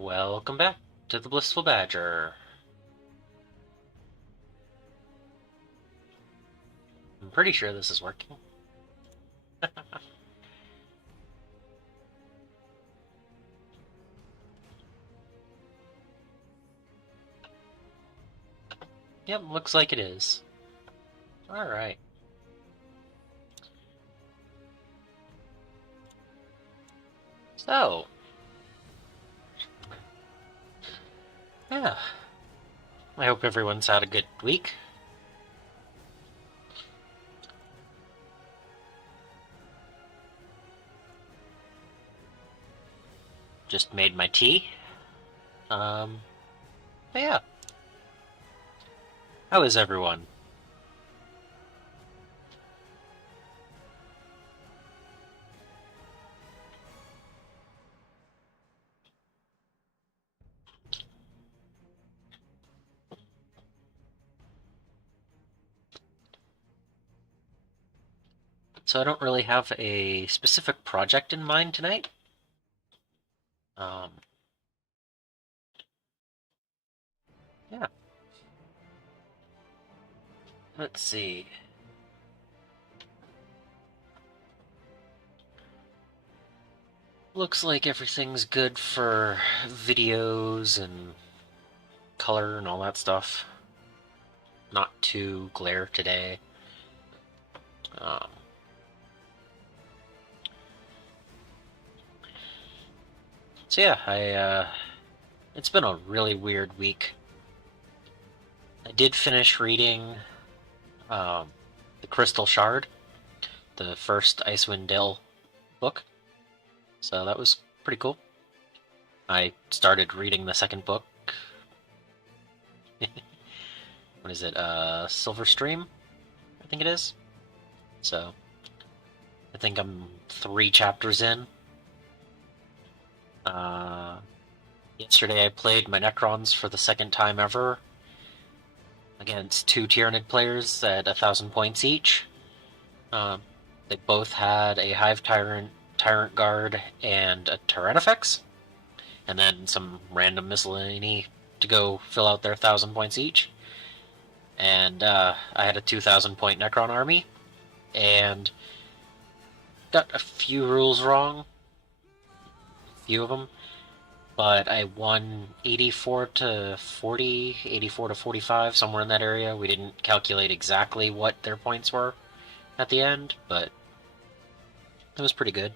Welcome back to the Blissful Badger. I'm pretty sure this is working. Yep, looks like it is. Alright. So. Yeah. I hope everyone's had a good week. Just made my tea. But yeah. How is everyone? So I don't really have a specific project in mind tonight. Yeah. Let's see. Looks like everything's good for videos and color and all that stuff. Not too glare today. So yeah, it's been a really weird week. I did finish reading The Crystal Shard, the first Icewind Dale book. So that was pretty cool. I started reading the second book. What is it? Silverstream, I think it is. So I think I'm 3 chapters in. Yesterday I played my Necrons for the second time ever against 2 Tyranid players at 1,000 points each. They both had a Hive Tyrant, Tyrant Guard, and a Tyrannifex, and then some random miscellany to go fill out their 1,000 points each. And I had a 2,000 point Necron army, and got a few rules wrong. A few of them. But I won 84 to 40, 84 to 45, somewhere in that area. We didn't calculate exactly what their points were at the end, but it was pretty good.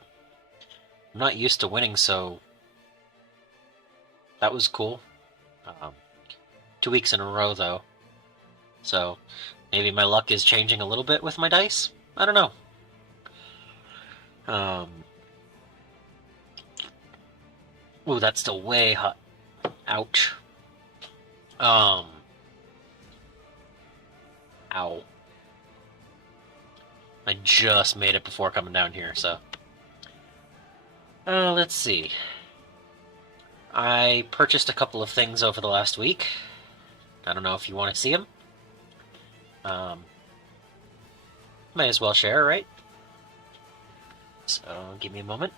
I'm not used to winning, so that was cool. 2 weeks in a row, though. So maybe my luck is changing a little bit with my dice? I don't know. Ooh, that's still way hot. Ouch. Ow. I just made it before coming down here, so. Let's see. I purchased a couple of things over the last week. I don't know if you want to see them. Might as well share, right? So, give me a moment.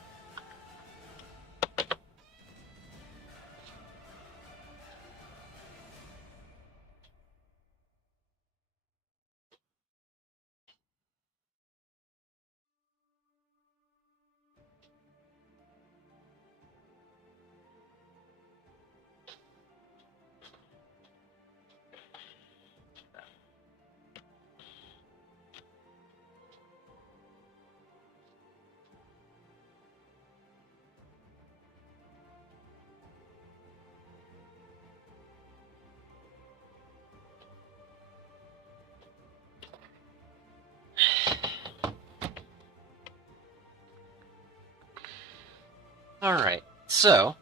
Alright, so,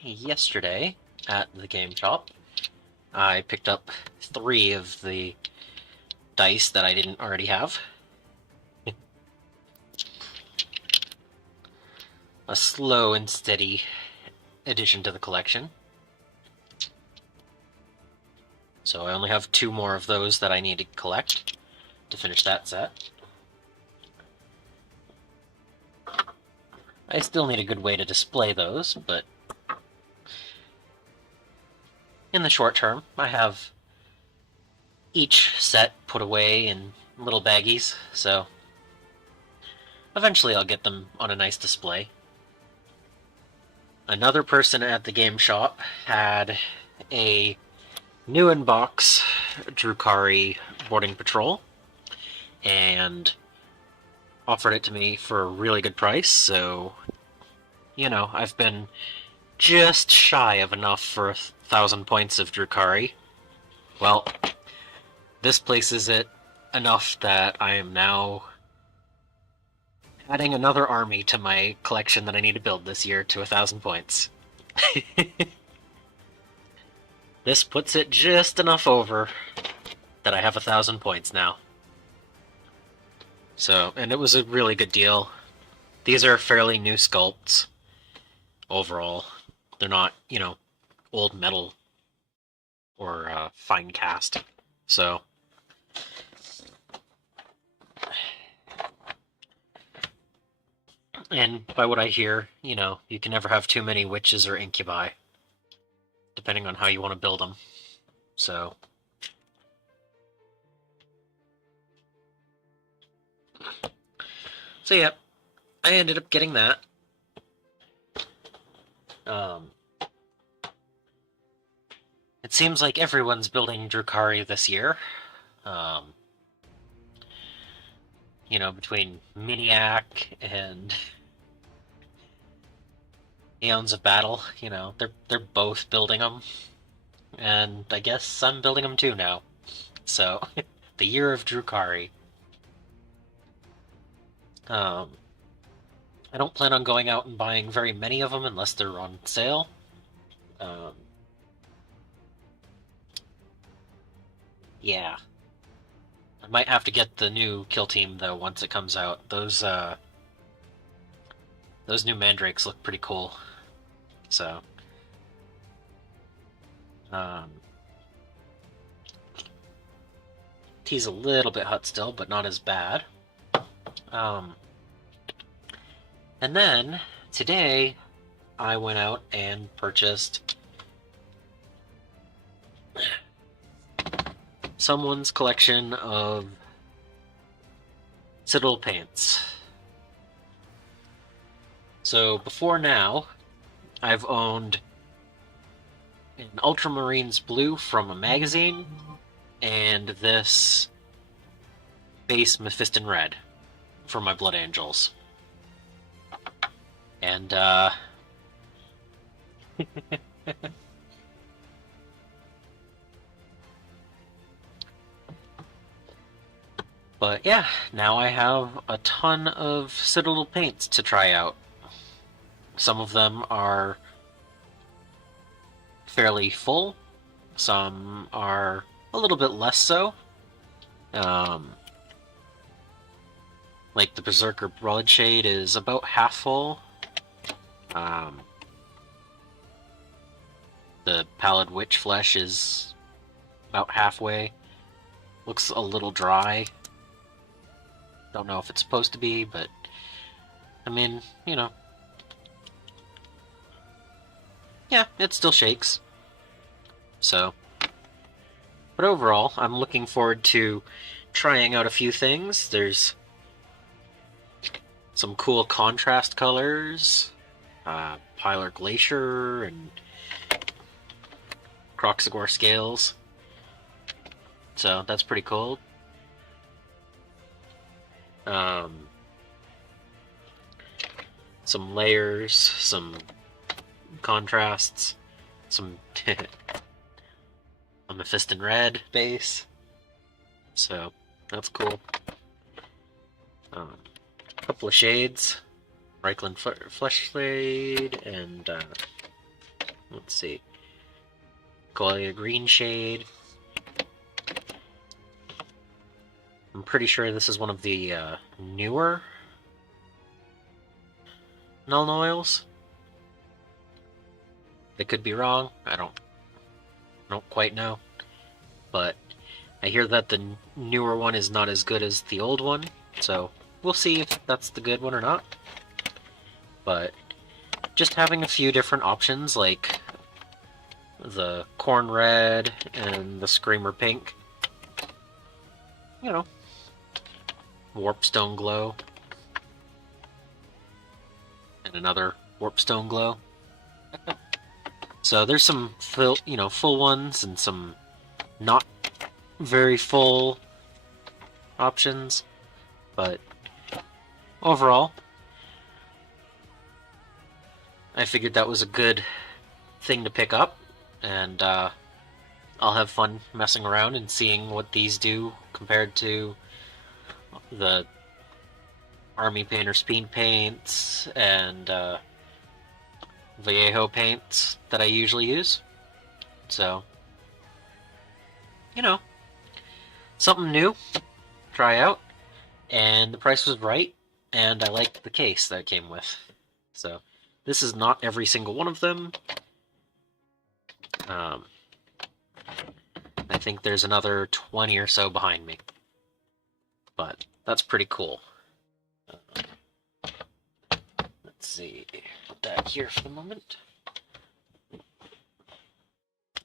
yesterday at the game shop, I picked up 3 of the dice that I didn't already have. A slow and steady addition to the collection. So I only have 2 more of those that I need to collect to finish that set. I still need a good way to display those, but in the short term, I have each set put away in little baggies, so eventually I'll get them on a nice display. Another person at the game shop had a new in-box Drukhari Boarding Patrol and offered it to me for a really good price, so, you know, I've been just shy of enough for 1,000 points of Drukhari. Well, this places it enough that I am now adding another army to my collection that I need to build this year to 1,000 points. This puts it just enough over that I have 1,000 points now. So, and it was a really good deal. These are fairly new sculpts overall. They're not, you know, old metal or fine cast. So, and by what I hear, you know, you can never have too many witches or incubi, depending on how you want to build them. So yeah, I ended up getting that. It seems like everyone's building Drukhari this year. You know, between Miniac and Aeons of Battle, you know, they're both building them, and I guess I'm building them too now. So, the year of Drukhari. I don't plan on going out and buying very many of them unless they're on sale. Yeah. I might have to get the new Kill Team, though, once it comes out. Those new mandrakes look pretty cool. So, tea's a little bit hot still, but not as bad. And then, today, I went out and purchased someone's collection of Citadel paints. So, before now, I've owned an Ultramarines Blue from a magazine, and this base Mephiston Red for my Blood Angels. And, but yeah, now I have a ton of Citadel paints to try out. Some of them are fairly full, some are a little bit less so. Like the Berserker Bloodshade is about half full. The Pallid Witch Flesh is about halfway. Looks a little dry. Don't know if it's supposed to be, but I mean, you know. Yeah, it still shakes. So, but overall, I'm looking forward to trying out a few things. There's some cool contrast colors, Pylar Glacier and Kroxigor Scales. So that's pretty cool. Some layers, some contrasts, some a Mephiston Red base. So that's cool. A couple of shades, Reikland Fleshblade, and let's see, Golia Green Shade. I'm pretty sure this is one of the newer Nuln Oils. I could be wrong. I don't quite know. But I hear that the newer one is not as good as the old one, so we'll see if that's the good one or not. But just having a few different options, like the corn red and the screamer pink. You know, warpstone glow. And another warpstone glow. So there's some full ones and some not very full options, but overall, I figured that was a good thing to pick up, and I'll have fun messing around and seeing what these do compared to the Army Painter Speed paints and Vallejo paints that I usually use. So, something new, try out, and the price was right, and I liked the case that it came with. So, this is not every single one of them. I think there's another 20 or so behind me. But that's pretty cool. Let's see. Put that here for the moment.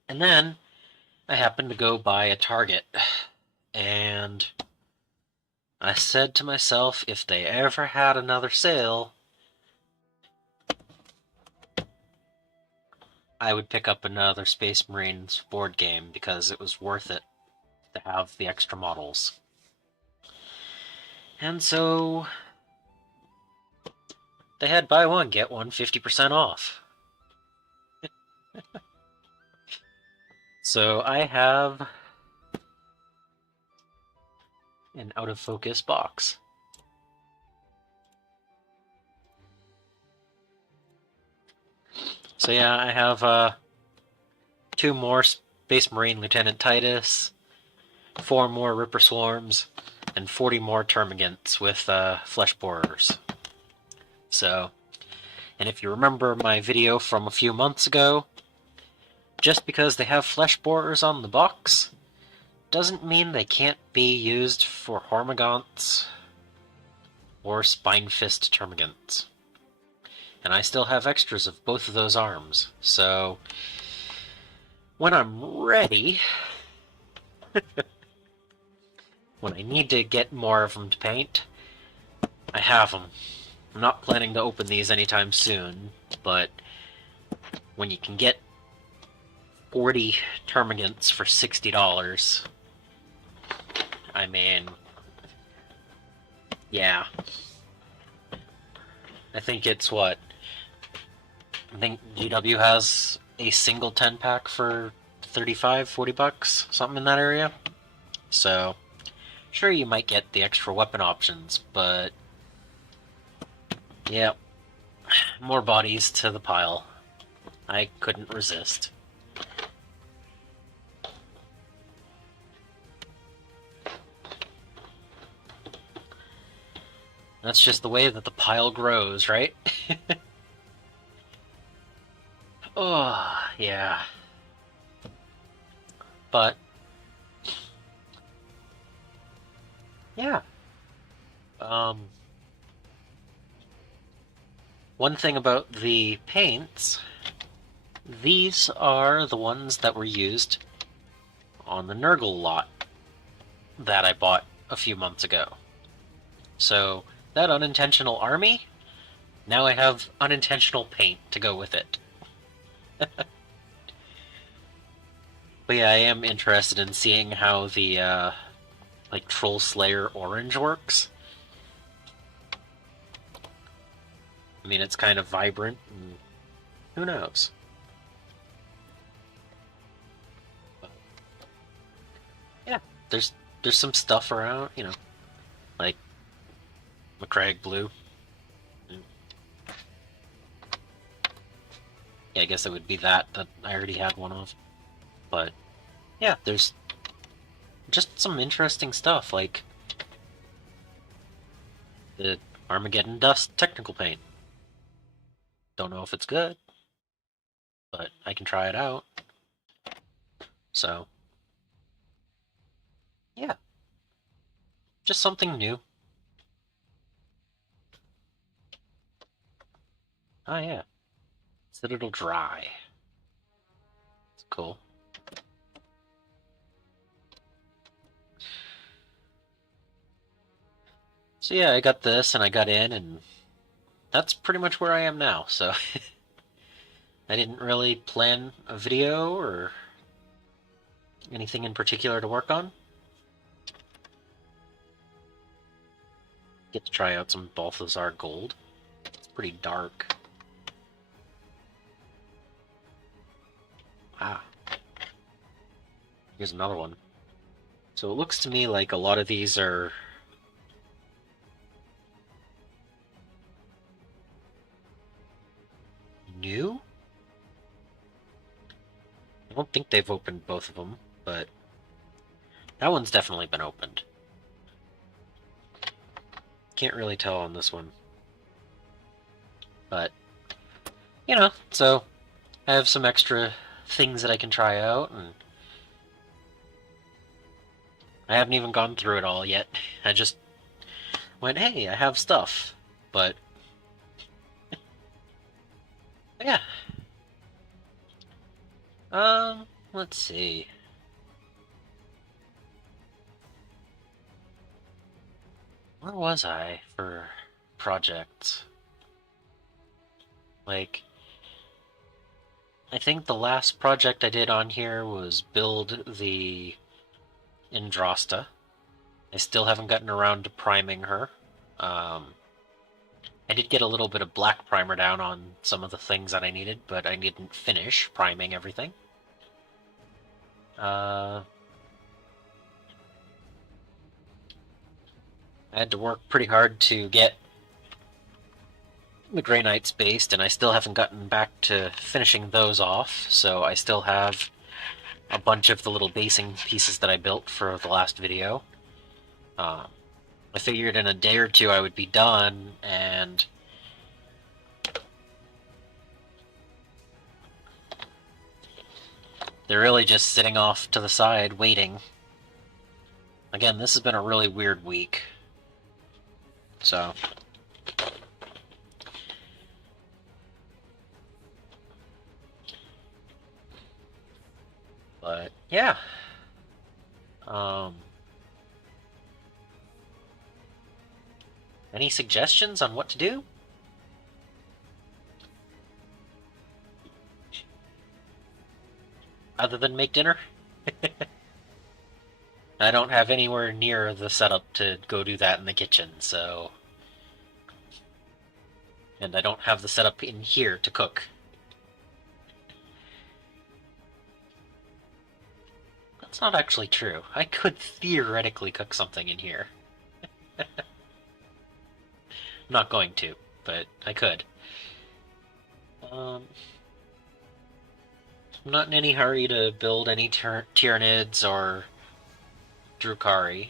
And then I happened to go by a Target. And I said to myself, if they ever had another sale, I would pick up another Space Marines board game because it was worth it to have the extra models. And so they had buy one, get one 50% off. So I have an out of focus box. So yeah, I have 2 more Space Marine Lieutenant Titus, 4 more Ripper Swarms, and 40 more Termagants with flesh borers. So, and if you remember my video from a few months ago, just because they have flesh borers on the box doesn't mean they can't be used for Hormagaunts or Spinefist Termagants. And I still have extras of both of those arms, so when I'm ready, when I need to get more of them to paint, I have them. I'm not planning to open these anytime soon, but when you can get 40 Termagants for $60, I mean, yeah. I think it's what? I think GW has a single 10-pack for 35, 40 bucks, something in that area. So, sure, you might get the extra weapon options, but yeah, more bodies to the pile. I couldn't resist. That's just the way that the pile grows, right? Oh, yeah. But, yeah. One thing about the paints, these are the ones that were used on the Nurgle lot that I bought a few months ago. So, that unintentional army, now I have unintentional paint to go with it. But yeah, I am interested in seeing how the, Troll Slayer orange works. I mean, it's kind of vibrant, and who knows? But yeah, there's some stuff around, like Macragge Blue. Yeah, I guess it would be that I already had one of. But yeah, there's just some interesting stuff, like the Armageddon Dust technical paint. Don't know if it's good, but I can try it out. So, yeah, just something new. Oh yeah, Citadel Dry. Cool. So yeah, I got this and I got in, and that's pretty much where I am now. So I didn't really plan a video or anything in particular to work on. Get to try out some Balthazar Gold. It's pretty dark. Ah, here's another one. So it looks to me like a lot of these are new? I don't think they've opened both of them, but that one's definitely been opened. Can't really tell on this one. But, you know, so I have some extra things that I can try out, and I haven't even gone through it all yet. I just went, hey, I have stuff. But, yeah. Let's see. Where was I for projects? Like, I think the last project I did on here was build the Andrasta. I still haven't gotten around to priming her. I did get a little bit of black primer down on some of the things that I needed, but I didn't finish priming everything. I had to work pretty hard to get the Grey Knights based, and I still haven't gotten back to finishing those off, so I still have a bunch of the little basing pieces that I built for the last video. I figured in a day or two I would be done, and they're really just sitting off to the side, waiting. Again, this has been a really weird week. So, but yeah. Any suggestions on what to do? Other than make dinner? I don't have anywhere near the setup to go do that in the kitchen, so... And I don't have the setup in here to cook. That's not actually true. I could theoretically cook something in here. I'm not going to, but I could. I'm not in any hurry to build any Tyranids or Drukhari.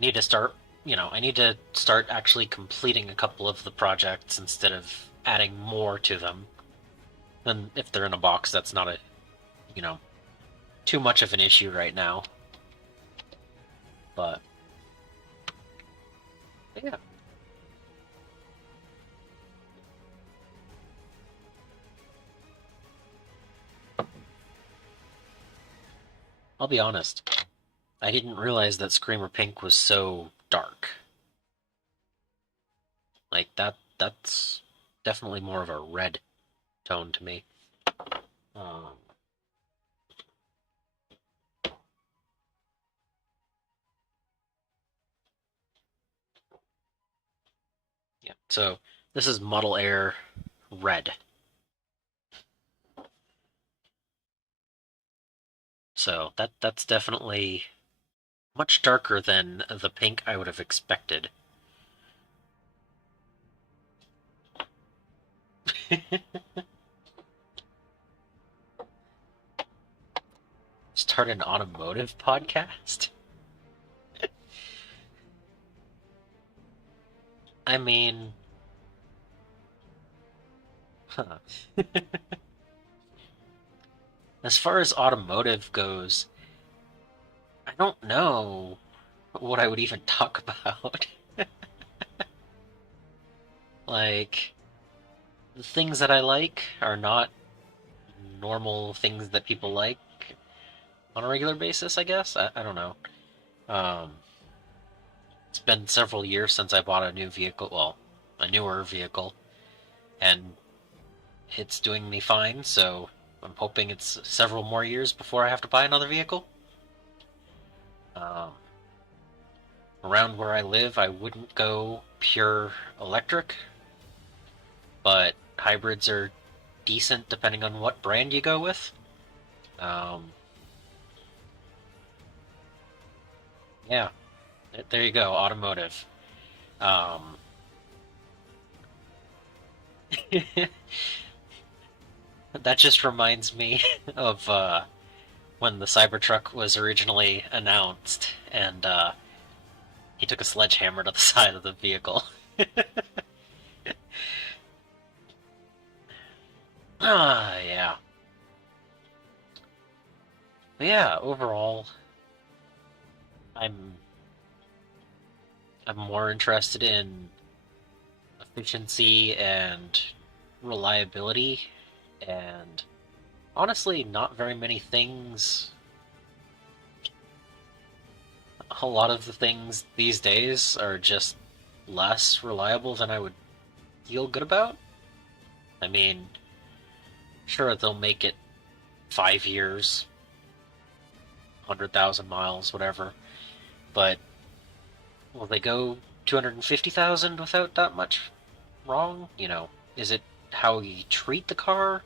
Need to start, I need to start actually completing a couple of the projects instead of adding more to them. And if they're in a box, that's not a, too much of an issue right now. But, yeah. I'll be honest. I didn't realize that Screamer Pink was so dark. Like, that's definitely more of a red tone to me. Yeah, so this is Model Air Red. So that's definitely much darker than the pink I would have expected. Start an automotive podcast? I mean... Huh. As far as automotive goes, I don't know what I would even talk about. Like, the things that I like are not normal things that people like on a regular basis, I guess. I don't know. Um, it's been several years since I bought a new vehicle, well, a newer vehicle, and it's doing me fine, so I'm hoping it's several more years before I have to buy another vehicle. Um, Around where I live, I wouldn't go pure electric, but hybrids are decent depending on what brand you go with. Um, yeah, there you go, automotive. Um, that just reminds me of when the Cybertruck was originally announced, and he took a sledgehammer to the side of the vehicle. Yeah. But yeah, overall, I'm I'm more interested in efficiency and reliability, and honestly, not very many things. A lot of the things these days are just less reliable than I would feel good about. I mean, sure, they'll make it 5 years, 100,000 miles, whatever, but will they go 250,000 without that much wrong? Is it how you treat the car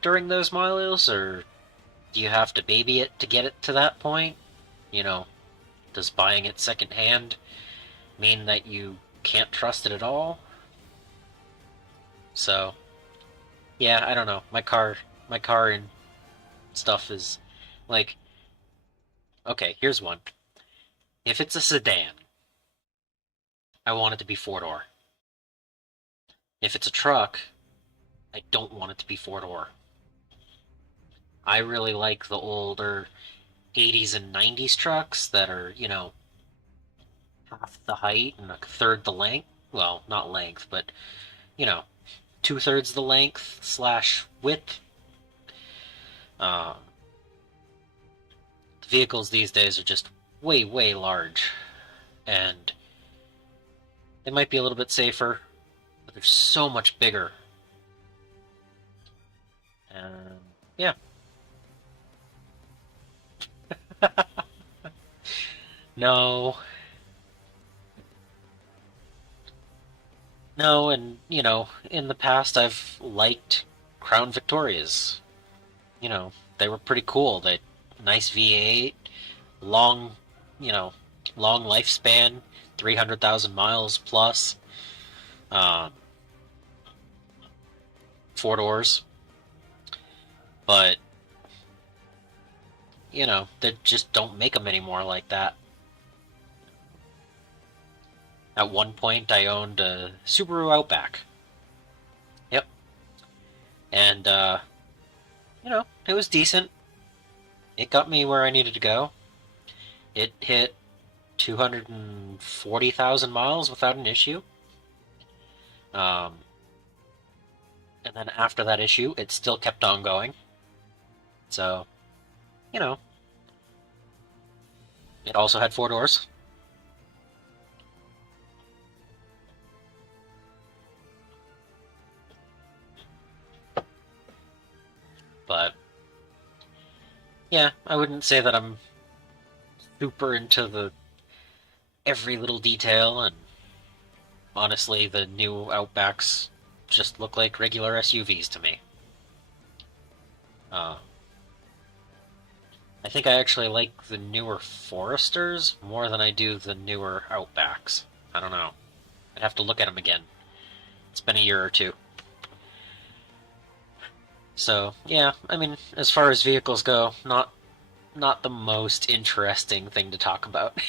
during those miles, or do you have to baby it to get it to that point? You know, does buying it secondhand mean that you can't trust it at all? So, yeah, I don't know. My car and stuff is like, okay, here's one. If it's a sedan, I want it to be four-door. If it's a truck, I don't want it to be four-door. I really like the older 80s and 90s trucks that are, half the height and a third the length. Well, not length, but, you know, two-thirds the length slash width. Um, the vehicles these days are just way, way large. And they might be a little bit safer, but they're so much bigger. And yeah. No, no, and, in the past I've liked Crown Victorias. They were pretty cool. They nice V8, long, you know, long lifespan, 300,000 miles plus, um, four doors. But, they just don't make them anymore like that. At one point, I owned a Subaru Outback. Yep. And, it was decent. It got me where I needed to go. It hit 240,000 miles without an issue. Um, and then after that issue, it still kept on going. So, you know, it also had four doors. But, yeah, I wouldn't say that I'm super into the every little detail, and honestly, the new Outbacks just look like regular SUVs to me. Uh, I think I actually like the newer Foresters more than I do the newer Outbacks. I don't know. I'd have to look at them again. It's been a year or two. So, yeah, I mean, as far as vehicles go, not the most interesting thing to talk about.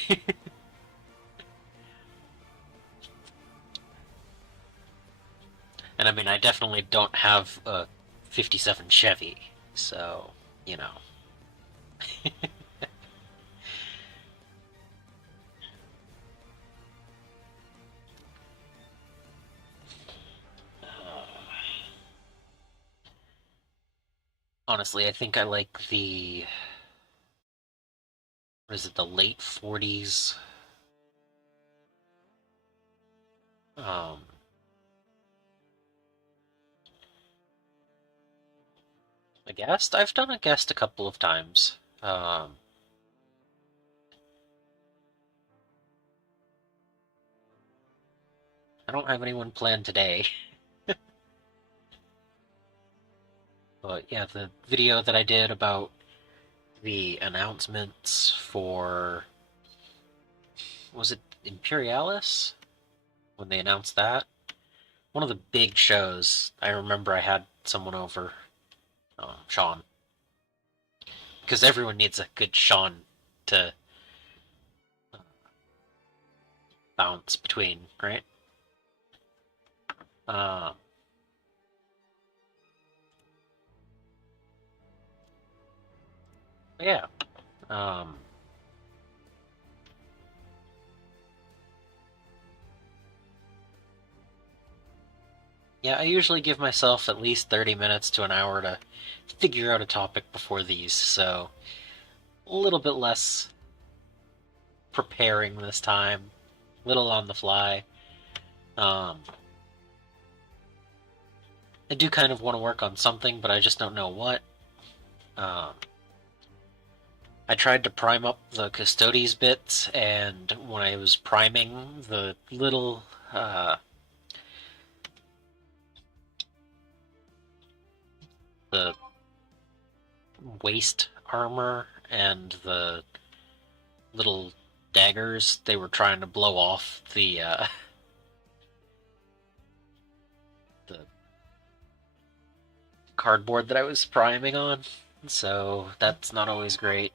And I mean, I definitely don't have a 57 Chevy, so, you know. Honestly, I think I like the, what is it, the late 40s. Um, a guest? I've done a guest a couple of times. I don't have anyone planned today, but yeah, the video that I did about the announcements for, was it Imperialis? When they announced that? One of the big shows. I remember I had someone over, Sean, because everyone needs a good Sean to bounce between, right? Uh, yeah. Um, yeah, I usually give myself at least 30 minutes to an hour to figure out a topic before these, so a little bit less preparing this time, little on the fly. Um, I do kind of want to work on something, but I just don't know what. Um, I tried to prime up the Custodes bits, and when I was priming the little the waist armor and the little daggers, they were trying to blow off the cardboard that I was priming on, so that's not always great.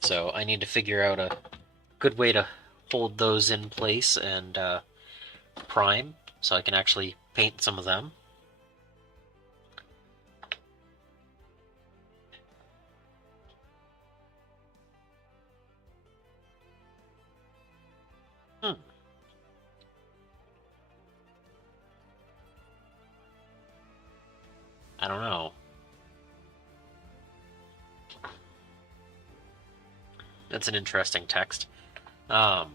So I need to figure out a good way to hold those in place and prime so I can actually paint some of them. Hmm. I don't know. That's an interesting text. Um,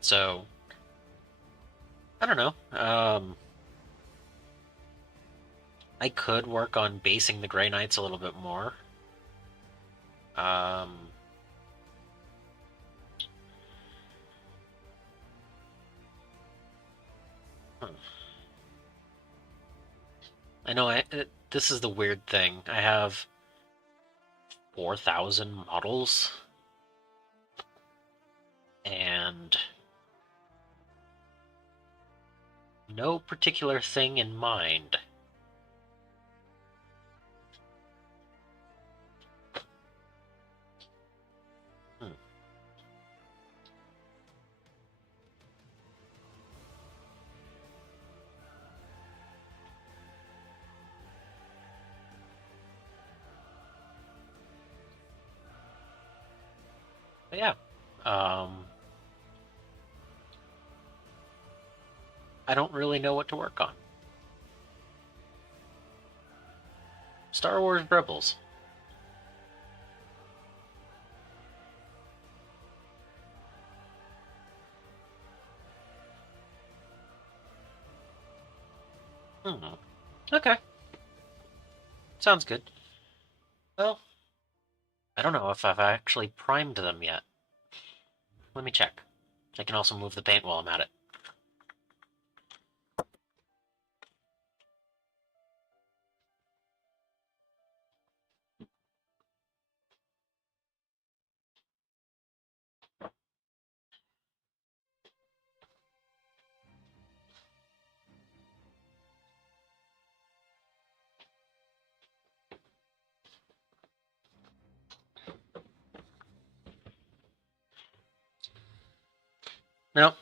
so I don't know. I could work on basing the Grey Knights a little bit more. Um, hmm. I know. This is the weird thing. I have 4,000 models, and no particular thing in mind. Hmm. But yeah, um, I don't really know what to work on. Star Wars Rebels. Hmm. Okay, sounds good. Well, I don't know if I've actually primed them yet. Let me check. I can also move the paint while I'm at it. Nope.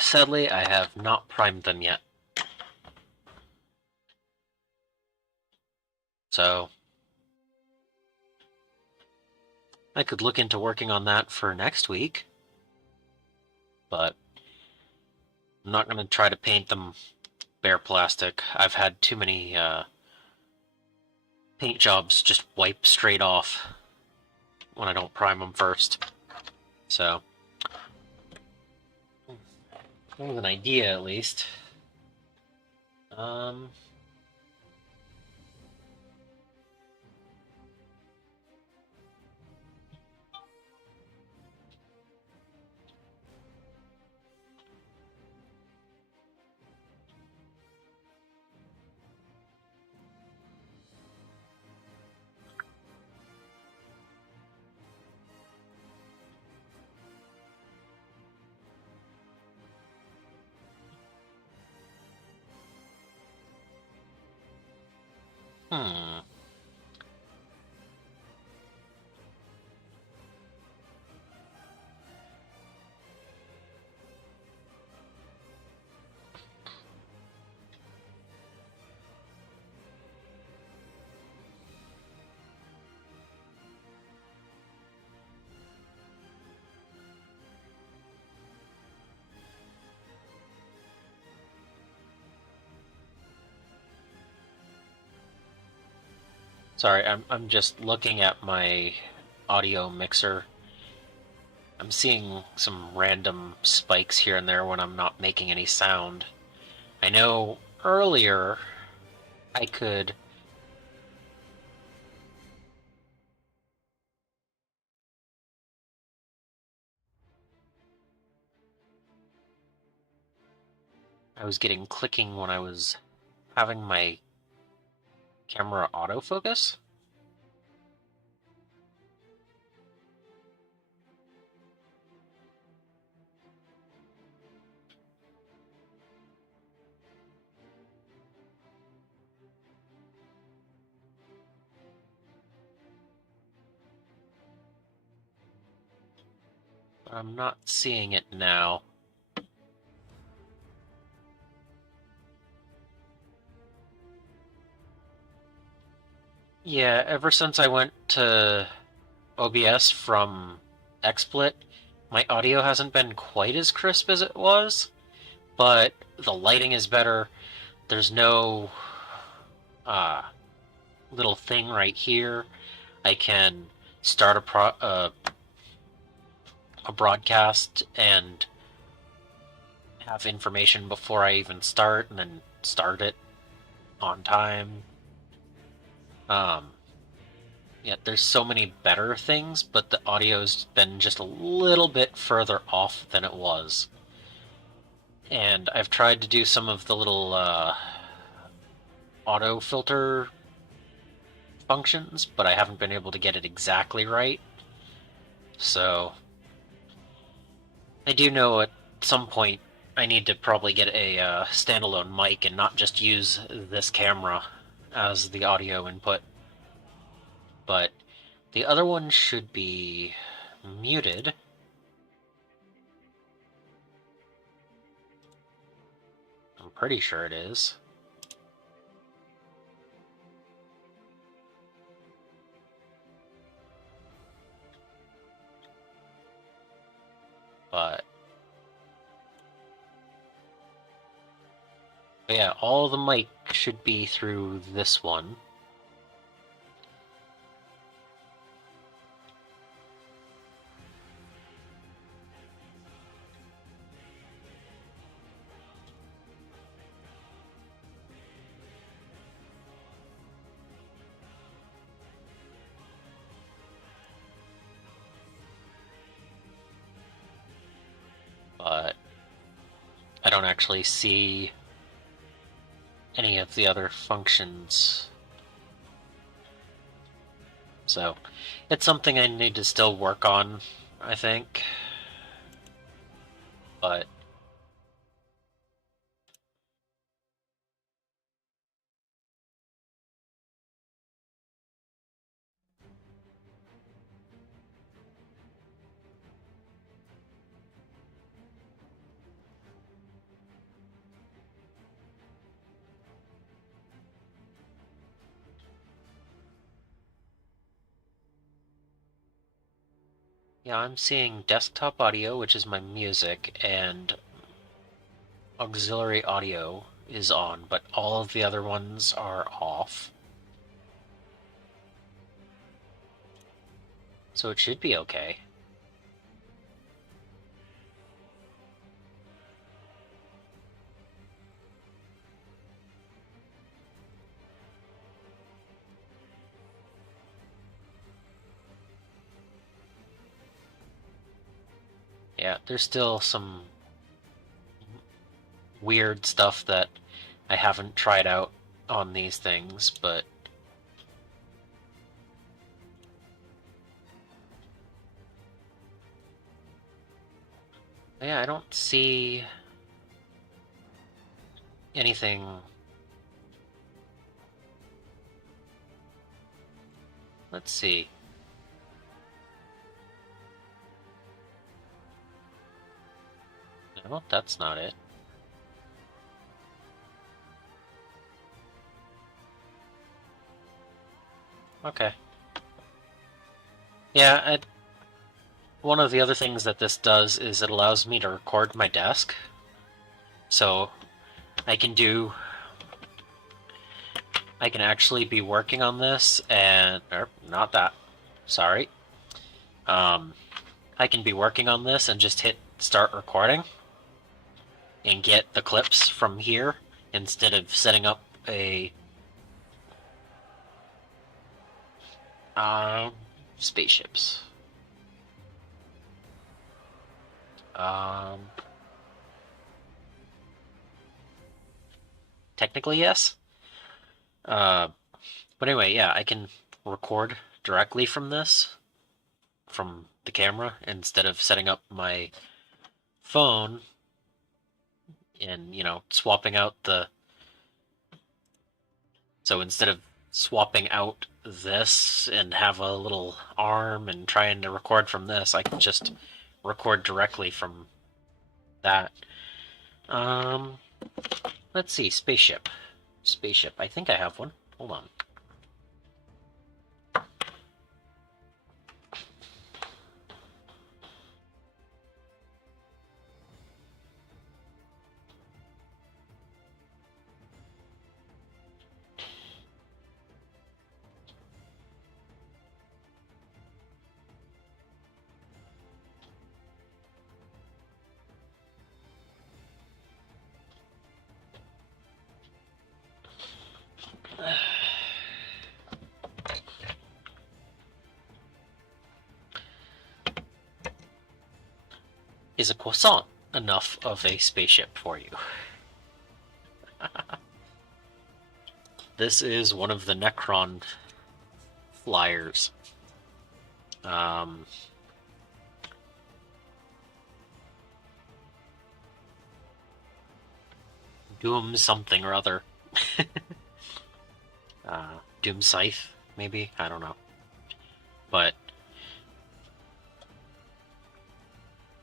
Sadly, I have not primed them yet. So, I could look into working on that for next week, but I'm not going to try to paint them bare plastic. I've had too many paint jobs just wipe straight off when I don't prime them first. So, that was an idea at least. Um, hmm. Sorry, I'm just looking at my audio mixer. I'm seeing some random spikes here and there when I'm not making any sound. I know earlier I could. I was getting clicking when I was having my camera autofocus. But I'm not seeing it now. Yeah, ever since I went to OBS from XSplit, my audio hasn't been quite as crisp as it was, but the lighting is better. There's no uh, little thing right here. I can start a broadcast and have information before I even start, and then start it on time. Yeah, there's so many better things, but the audio's been just a little bit further off than it was. And I've tried to do some of the little auto filter functions, but I haven't been able to get it exactly right. So I do know at some point I need to probably get a standalone mic and not just use this camera as the audio input. But the other one should be muted. I'm pretty sure it is. But yeah, all the mic should be through this one. But I don't actually see any of the other functions. So it's something I need to still work on, I think. But Yeah, I'm seeing desktop audio, which is my music, and auxiliary audio is on, but all of the other ones are off. So it should be okay. Yeah, there's still some weird stuff that I haven't tried out on these things, but yeah, I don't see anything. Let's see. No, that's not it. Okay. Yeah, one of the other things that this does is it allows me to record my desk. So I can actually be working on this and, or not that, sorry. I can be working on this and just hit start recording and get the clips from here instead of setting up a spaceships. Technically, yes. But anyway, yeah, I can record directly from this, from the camera, instead of setting up my phone and, swapping out the. So instead of swapping out this and have a little arm and trying to record from this, I can just record directly from that. Let's see, spaceship. Spaceship. I think I have one. Hold on. Is a croissant enough of a spaceship for you? This is one of the Necron flyers. Doom something or other. Doom Scythe, maybe? I don't know. But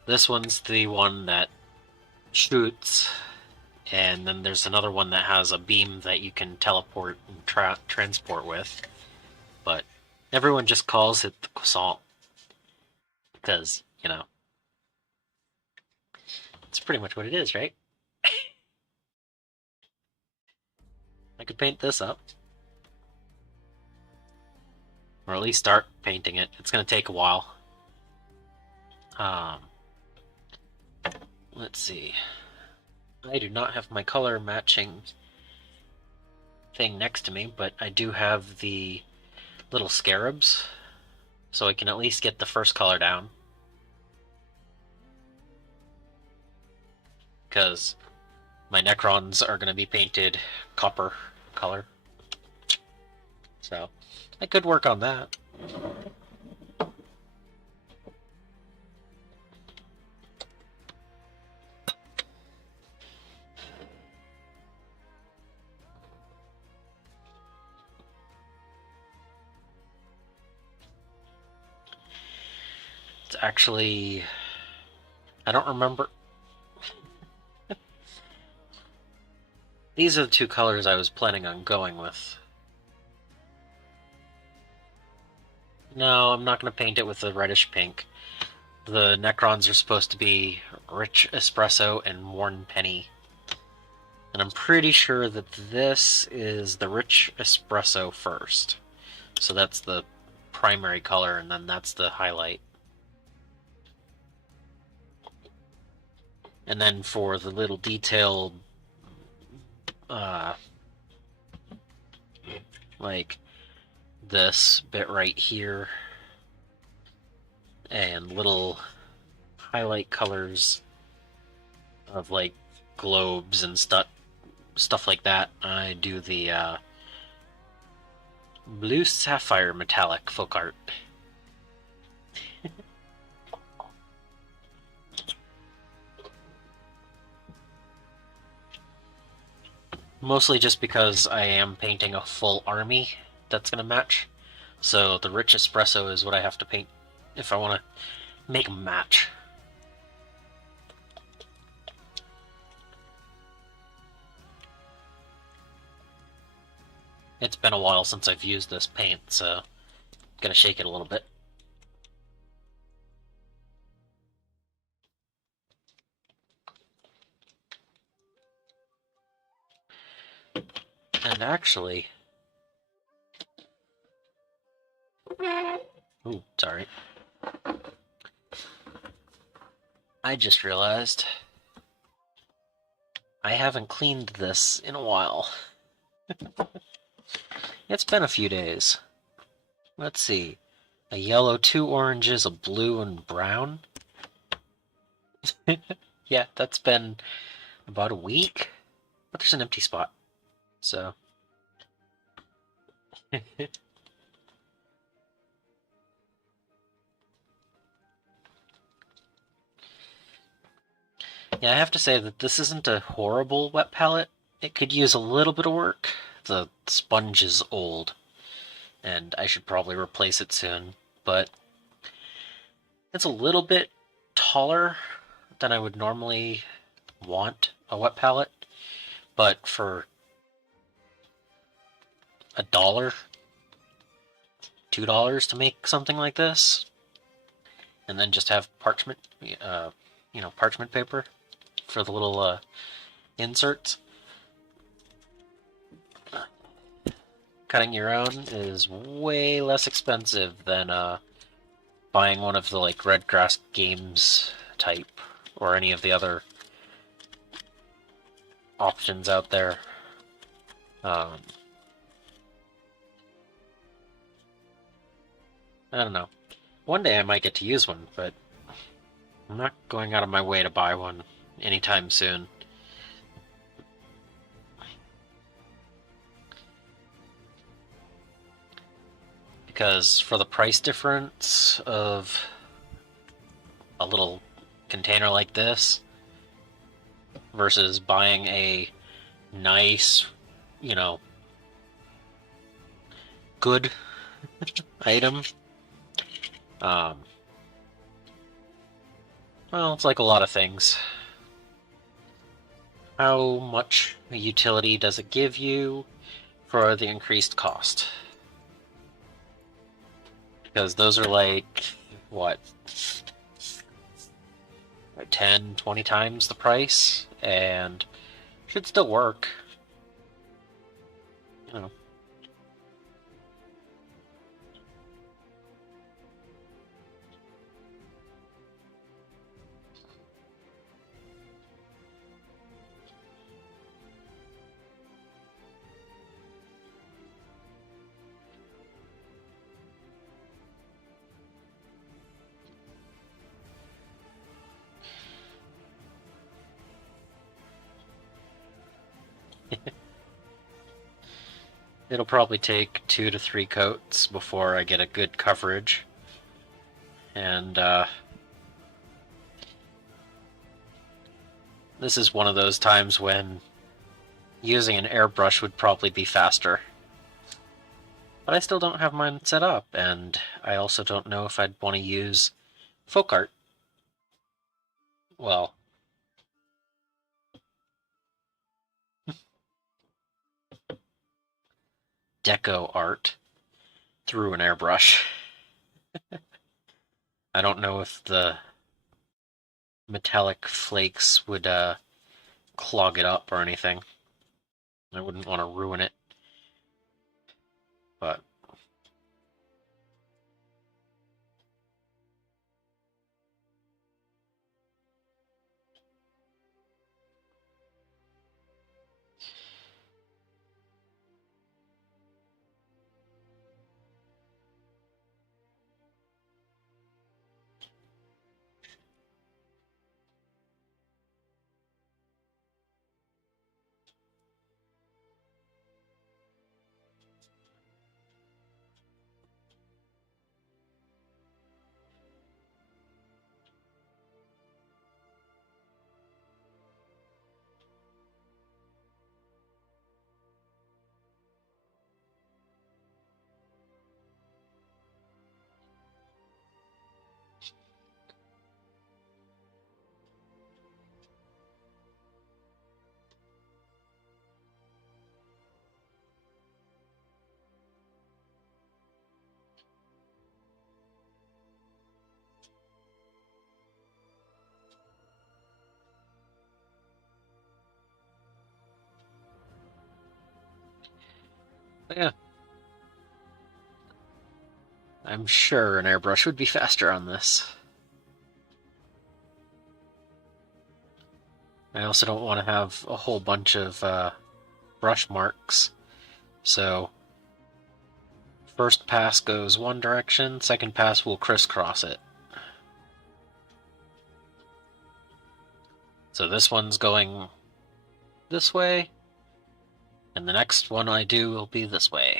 this one's the one that shoots, and then there's another one that has a beam that you can teleport and transport with. But everyone just calls it the croissant because, it's pretty much what it is, right? I could paint this up. Or at least start painting it. It's going to take a while. Let's see. I do not have my color matching thing next to me, but I do have the little scarabs, so I can at least get the first color down. Because my Necrons are going to be painted copper color. So I could work on that. It's actually, I don't remember. These are the two colors I was planning on going with. No, I'm not going to paint it with the reddish pink. the Necrons are supposed to be Rich Espresso and Worn Penny. And I'm pretty sure that this is the Rich Espresso first. So that's the primary color, and then that's the highlight. And then for the little detailed, like this bit right here, and little highlight colors of like globes and stuff like that, I do the blue sapphire metallic folk art. Mostly just because I am painting a full army that's going to match. So the Rich Espresso is what I have to paint if I want to make a match. It's been a while since I've used this paint, so gotta shake it a little bit. And actually... Ooh, sorry. I just realized I haven't cleaned this in a while. It's been a few days. Let's see. A yellow, 2 oranges, a blue, and brown. Yeah, that's been about a week. But there's an empty spot. So... Yeah, I have to say that this isn't a horrible wet palette. It could use a little bit of work. The sponge is old, and I should probably replace it soon, but it's a little bit taller than I would normally want a wet palette, but for $1, $2 to make something like this, and then just have parchment, parchment paper for the little inserts. Cutting your own is way less expensive than buying one of the like Red Grass Games type or any of the other options out there. I don't know. One day I might get to use one, but I'm not going out of my way to buy one anytime soon. Because for the price difference of a little container like this versus buying a nice, good item, well, it's like a lot of things. How much utility does it give you for the increased cost? Because those are like, what, 10, 20 times the price, and should still work. It'll probably take 2 to 3 coats before I get a good coverage. And this is one of those times when using an airbrush would probably be faster. But I still don't have mine set up, and I also don't know if I'd want to use folk art. Well, deco art through an airbrush. I don't know if the metallic flakes would clog it up or anything. I wouldn't want to ruin it. But yeah, I'm sure an airbrush would be faster on this. I also don't want to have a whole bunch of brush marks. So first pass goes one direction, second pass will crisscross it. So this one's going this way, and the next one I do will be this way.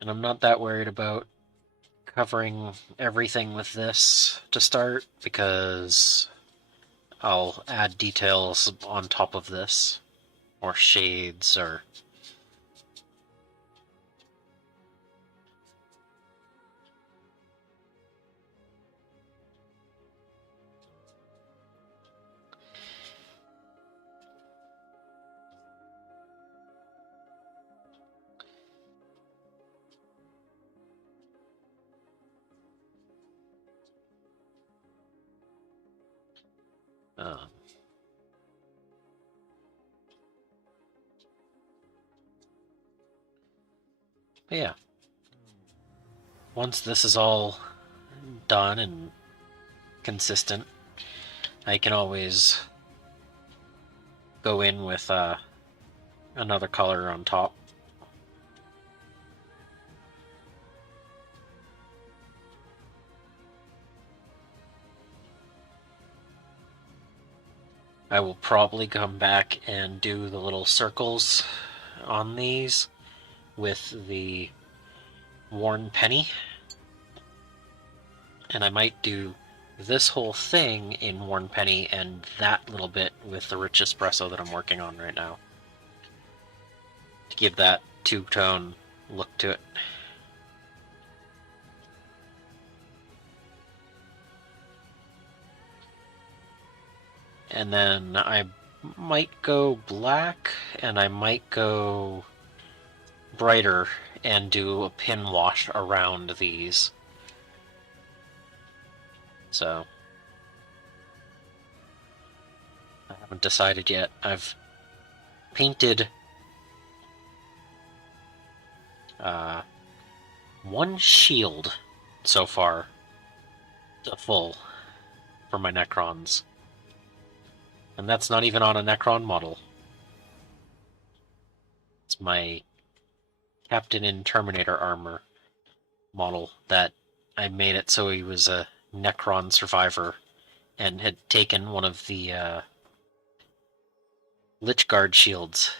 And I'm not that worried about covering everything with this to start, because I'll add details on top of this, or shades, or... Uh, but yeah, once this is all done and consistent, I can always go in with another color on top. I will probably come back and do the little circles on these with the worn penny, and I might do this whole thing in worn penny and that little bit with the rich espresso that I'm working on right now, to give that two-tone look to it. And then I might go black, and I might go brighter and do a pin wash around these. So I haven't decided yet. I've painted one shield so far, to full, for my Necrons. And that's not even on a Necron model. It's my Captain in Terminator armor model that I made it so he was a Necron survivor and had taken one of the Lich Guard shields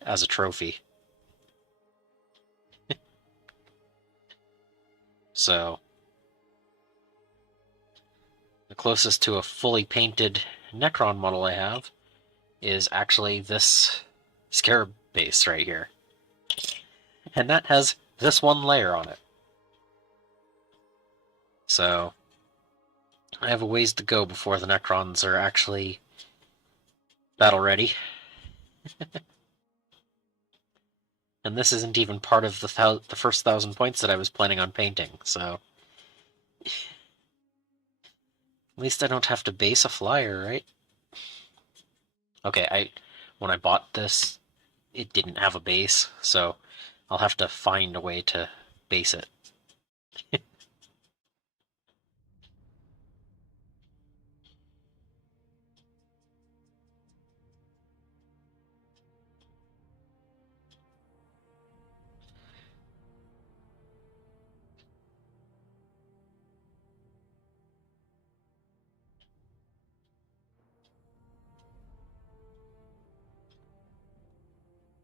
as a trophy. So the closest to a fully painted Necron model I have is actually this Scarab base right here. And that has this one layer on it. So I have a ways to go before the Necrons are actually battle ready. And this isn't even part of the first 1,000 points that I was planning on painting, so... At least I don't have to base a flyer, right? Okay, when I bought this, it didn't have a base, so I'll have to find a way to base it.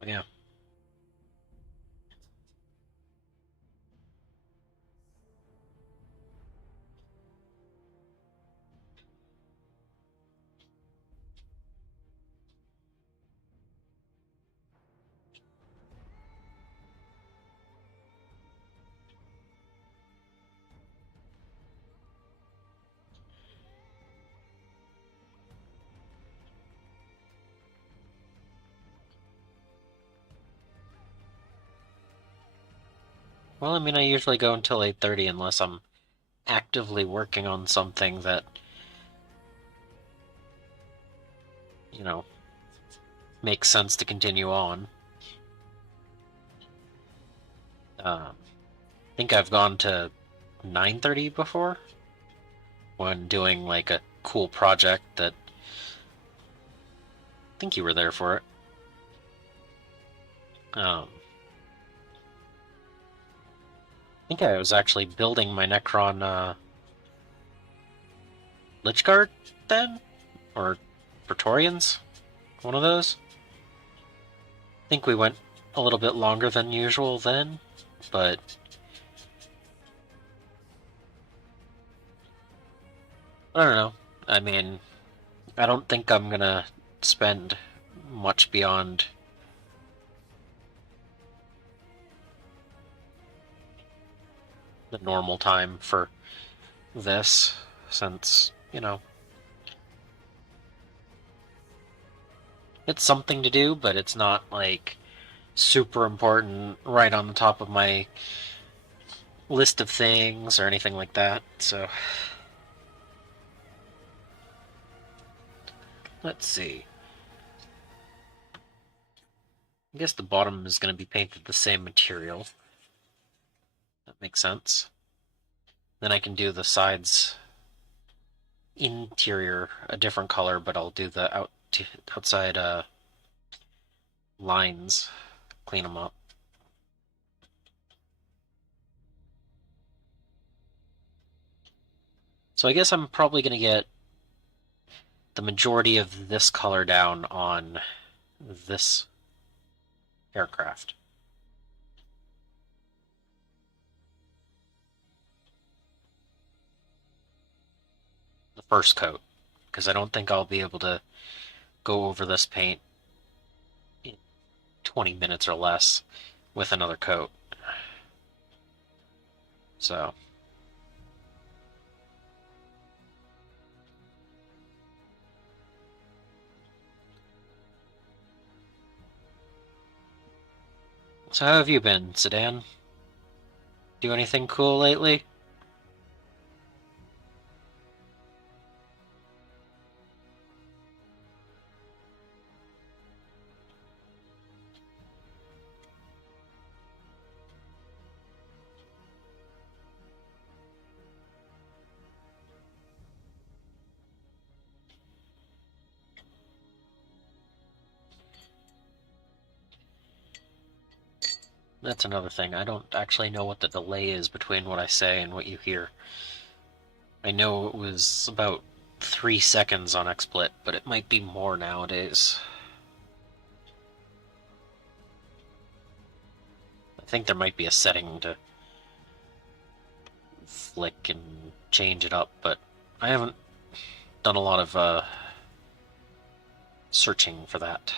Yeah. Well, I mean, I usually go until 8:30 unless I'm actively working on something that, you know, makes sense to continue on. I think I've gone to 9:30 before when doing like a cool project that I think you were there for it. I think I was actually building my Necron Lich Guard then? Or Praetorians? One of those? I think we went a little bit longer than usual then, but I don't know. I mean, I don't think I'm gonna spend much beyond the normal time for this, since, you know, it's something to do, but it's not like super important right on the top of my list of things or anything like that, so let's see. I guess the bottom is going to be painted the same material. That makes sense. Then I can do the sides interior a different color, but I'll do the outside lines, clean them up. So I guess I'm probably going to get the majority of this color down on this aircraft. The first coat, because I don't think I'll be able to go over this paint in 20 minutes or less with another coat. So how have you been, Sedan? Do anything cool lately? That's another thing. I don't actually know what the delay is between what I say and what you hear. I know it was about 3 seconds on XSplit, but it might be more nowadays. I think there might be a setting to flick and change it up, but I haven't done a lot of searching for that.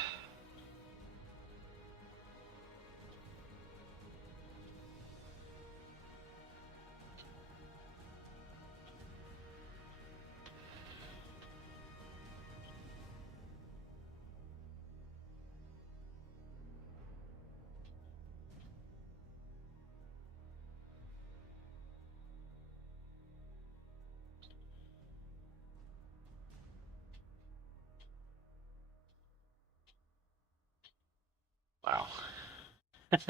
I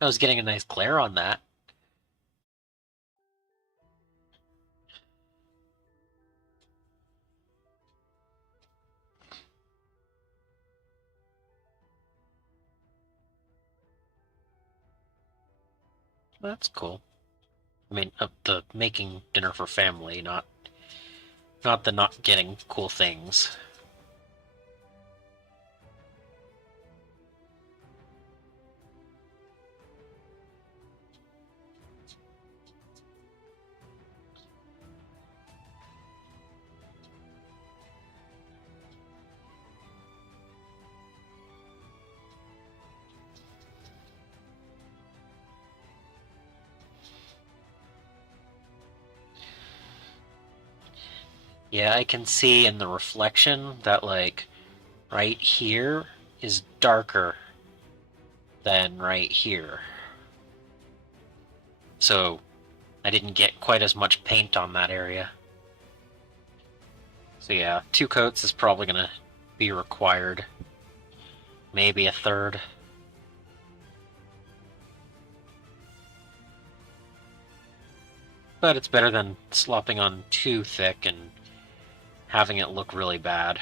was getting a nice glare on that. That's cool. I mean, the making dinner for family, not the not getting cool things. Yeah, I can see in the reflection that, like, right here is darker than right here. So I didn't get quite as much paint on that area. So yeah, 2 coats is probably gonna be required. Maybe a third. But it's better than slopping on too thick and having it look really bad.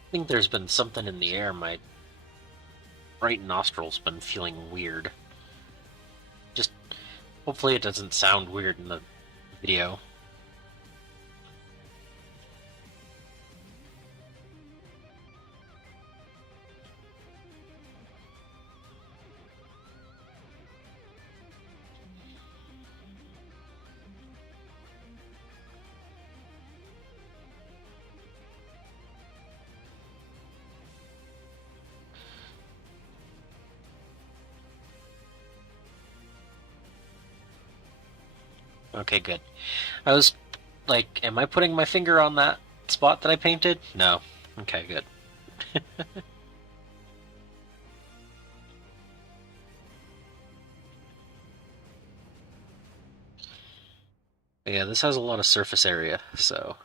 I think there's been something in the air. My right nostril's been feeling weird. Just hopefully it doesn't sound weird in the video. Okay, good. I was like, am I putting my finger on that spot that I painted? No. Okay, good. Yeah, this has a lot of surface area, so.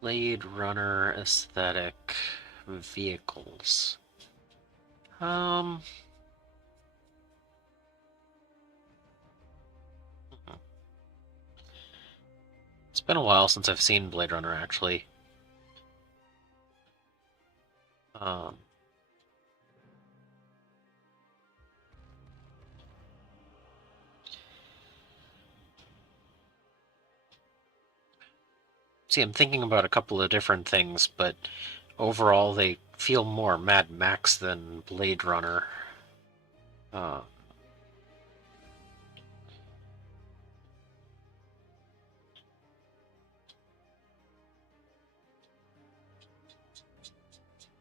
Blade Runner aesthetic vehicles. Um, it's been a while since I've seen Blade Runner, actually. Um, see, I'm thinking about a couple of different things, but overall they feel more Mad Max than Blade Runner. Uh,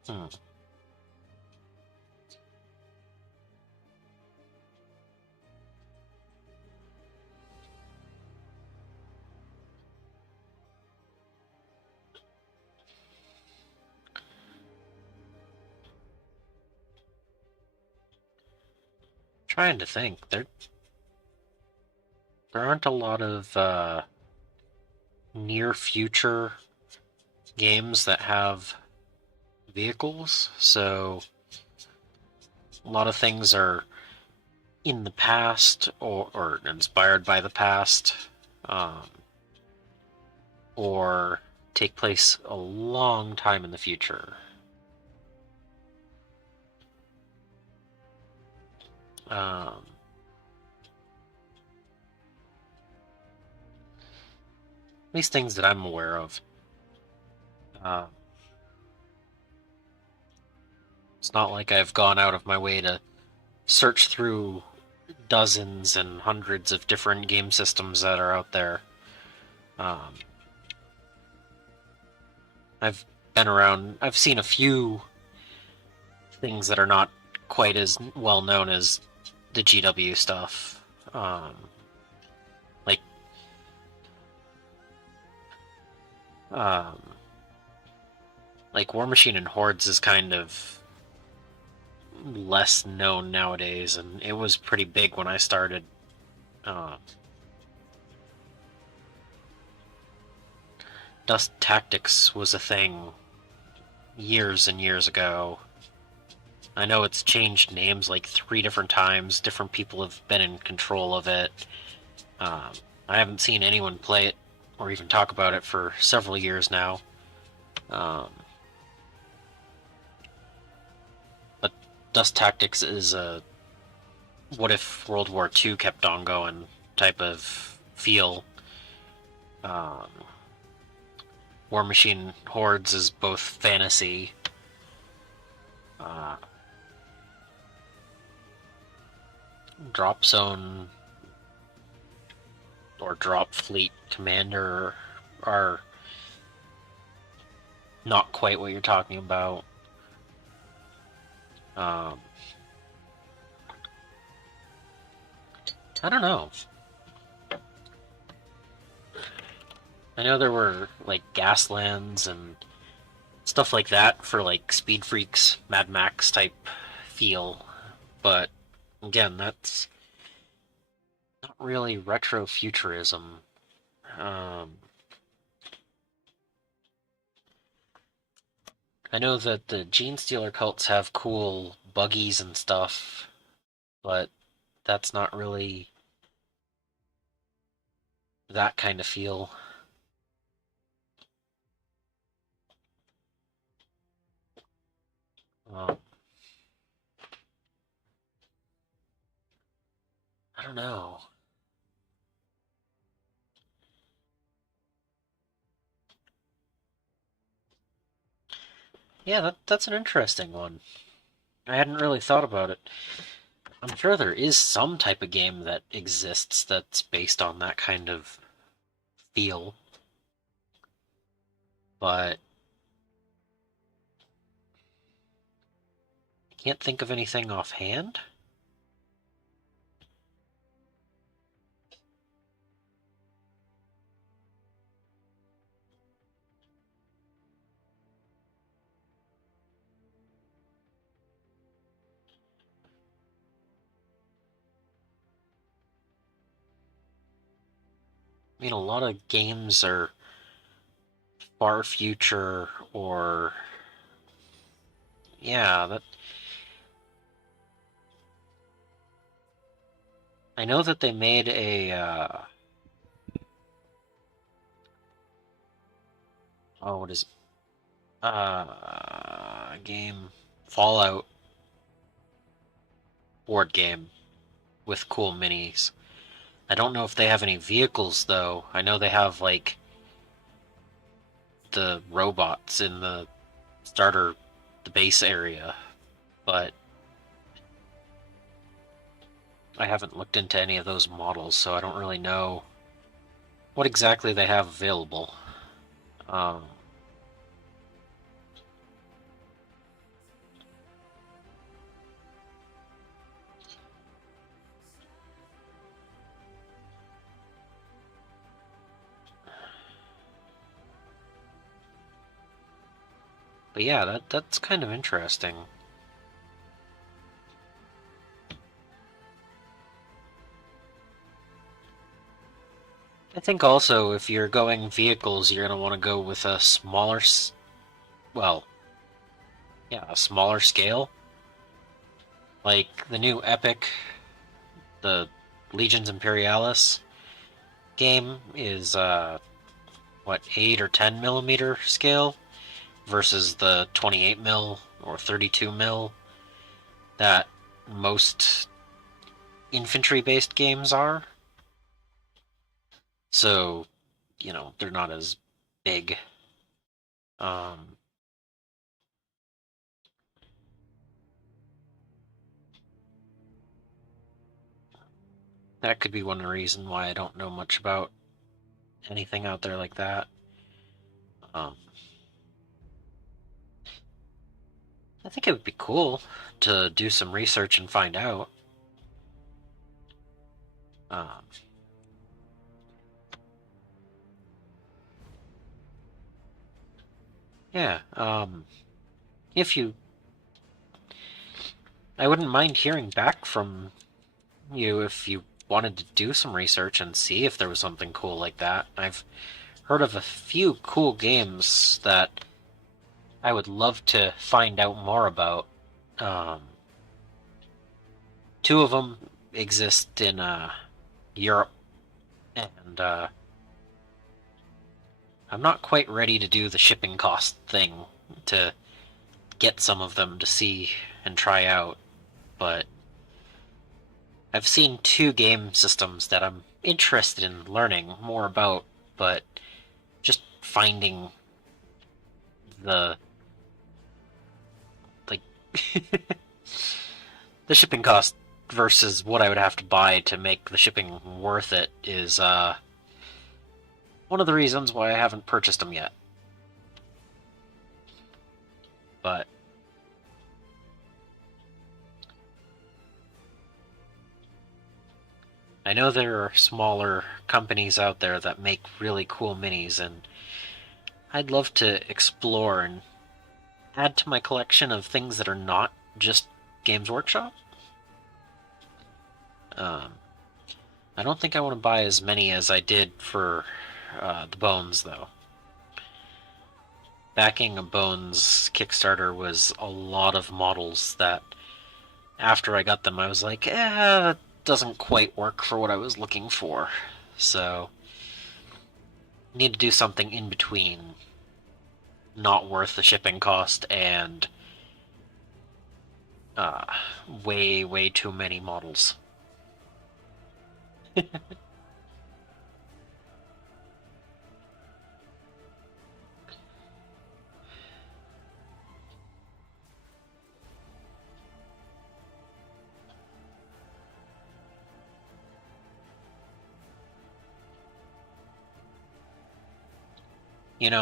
hmm. Trying to think. There aren't a lot of near future games that have vehicles, so A lot of things are in the past or inspired by the past, um, or take place a long time in the future. Um, these things that I'm aware of. Uh, it's not like I've gone out of my way to search through dozens and hundreds of different game systems that are out there. Um, I've been around, I've seen a few things that are not quite as well known as the GW stuff. Like, um, like War Machine and Hordes is kind of less known nowadays, and it was pretty big when I started. Uh, Dust Tactics was a thing years and years ago. I know it's changed names like 3 different times. Different people have been in control of it. Um, I haven't seen anyone play it or even talk about it for several years now. Um, but Dust Tactics is a what if World War II kept on going type of feel. Um, War Machine Hordes is both fantasy. Uh, Drop Zone or Drop Fleet Commander are not quite what you're talking about. Um, I don't know. I know there were like Gaslands and stuff like that for like Speed Freaks, Mad Max type feel, but again, that's not really retro futurism. Um, I know that the Gene Stealer cults have cool buggies and stuff, but that's not really that kind of feel. Um, I don't know. Yeah, that's an interesting one. I hadn't really thought about it. I'm sure there is some type of game that exists that's based on that kind of feel, but I can't think of anything offhand. I mean, a lot of games are far future or yeah, that I know that they made a oh, what is game Fallout board game with cool minis. I don't know if they have any vehicles though. I know they have like the robots in the starter, the base area, but I haven't looked into any of those models, so I don't really know what exactly they have available. Um, but yeah, that's kind of interesting. I think also if you're going vehicles, you're gonna want to go with a smaller, well, yeah, a smaller scale. Like the new Epic, the Legions Imperialis game is what 8 or 10 millimeter scale versus the 28 mil or 32 mil that most infantry based games are. So, they're not as big. Um, that could be one reason why I don't know much about anything out there like that. Um, I think it would be cool to do some research and find out. Um, yeah, if you, I wouldn't mind hearing back from you if you wanted to do some research and see if there was something cool like that. I've heard of a few cool games that I would love to find out more about. Um, Two of them exist in Europe, and I'm not quite ready to do the shipping cost thing to get some of them to see and try out, but I've seen two game systems that I'm interested in learning more about, but just finding the like the shipping cost versus what I would have to buy to make the shipping worth it is one of the reasons why I haven't purchased them yet. But I know there are smaller companies out there that make really cool minis, and I'd love to explore and add to my collection of things that are not just Games Workshop. Um, I don't think I want to buy as many as I did for the Bones, though. Backing a Bones Kickstarter was a lot of models that, after I got them, I was like, that doesn't quite work for what I was looking for. So, need to do something in between, not worth the shipping cost and uh, way, way too many models.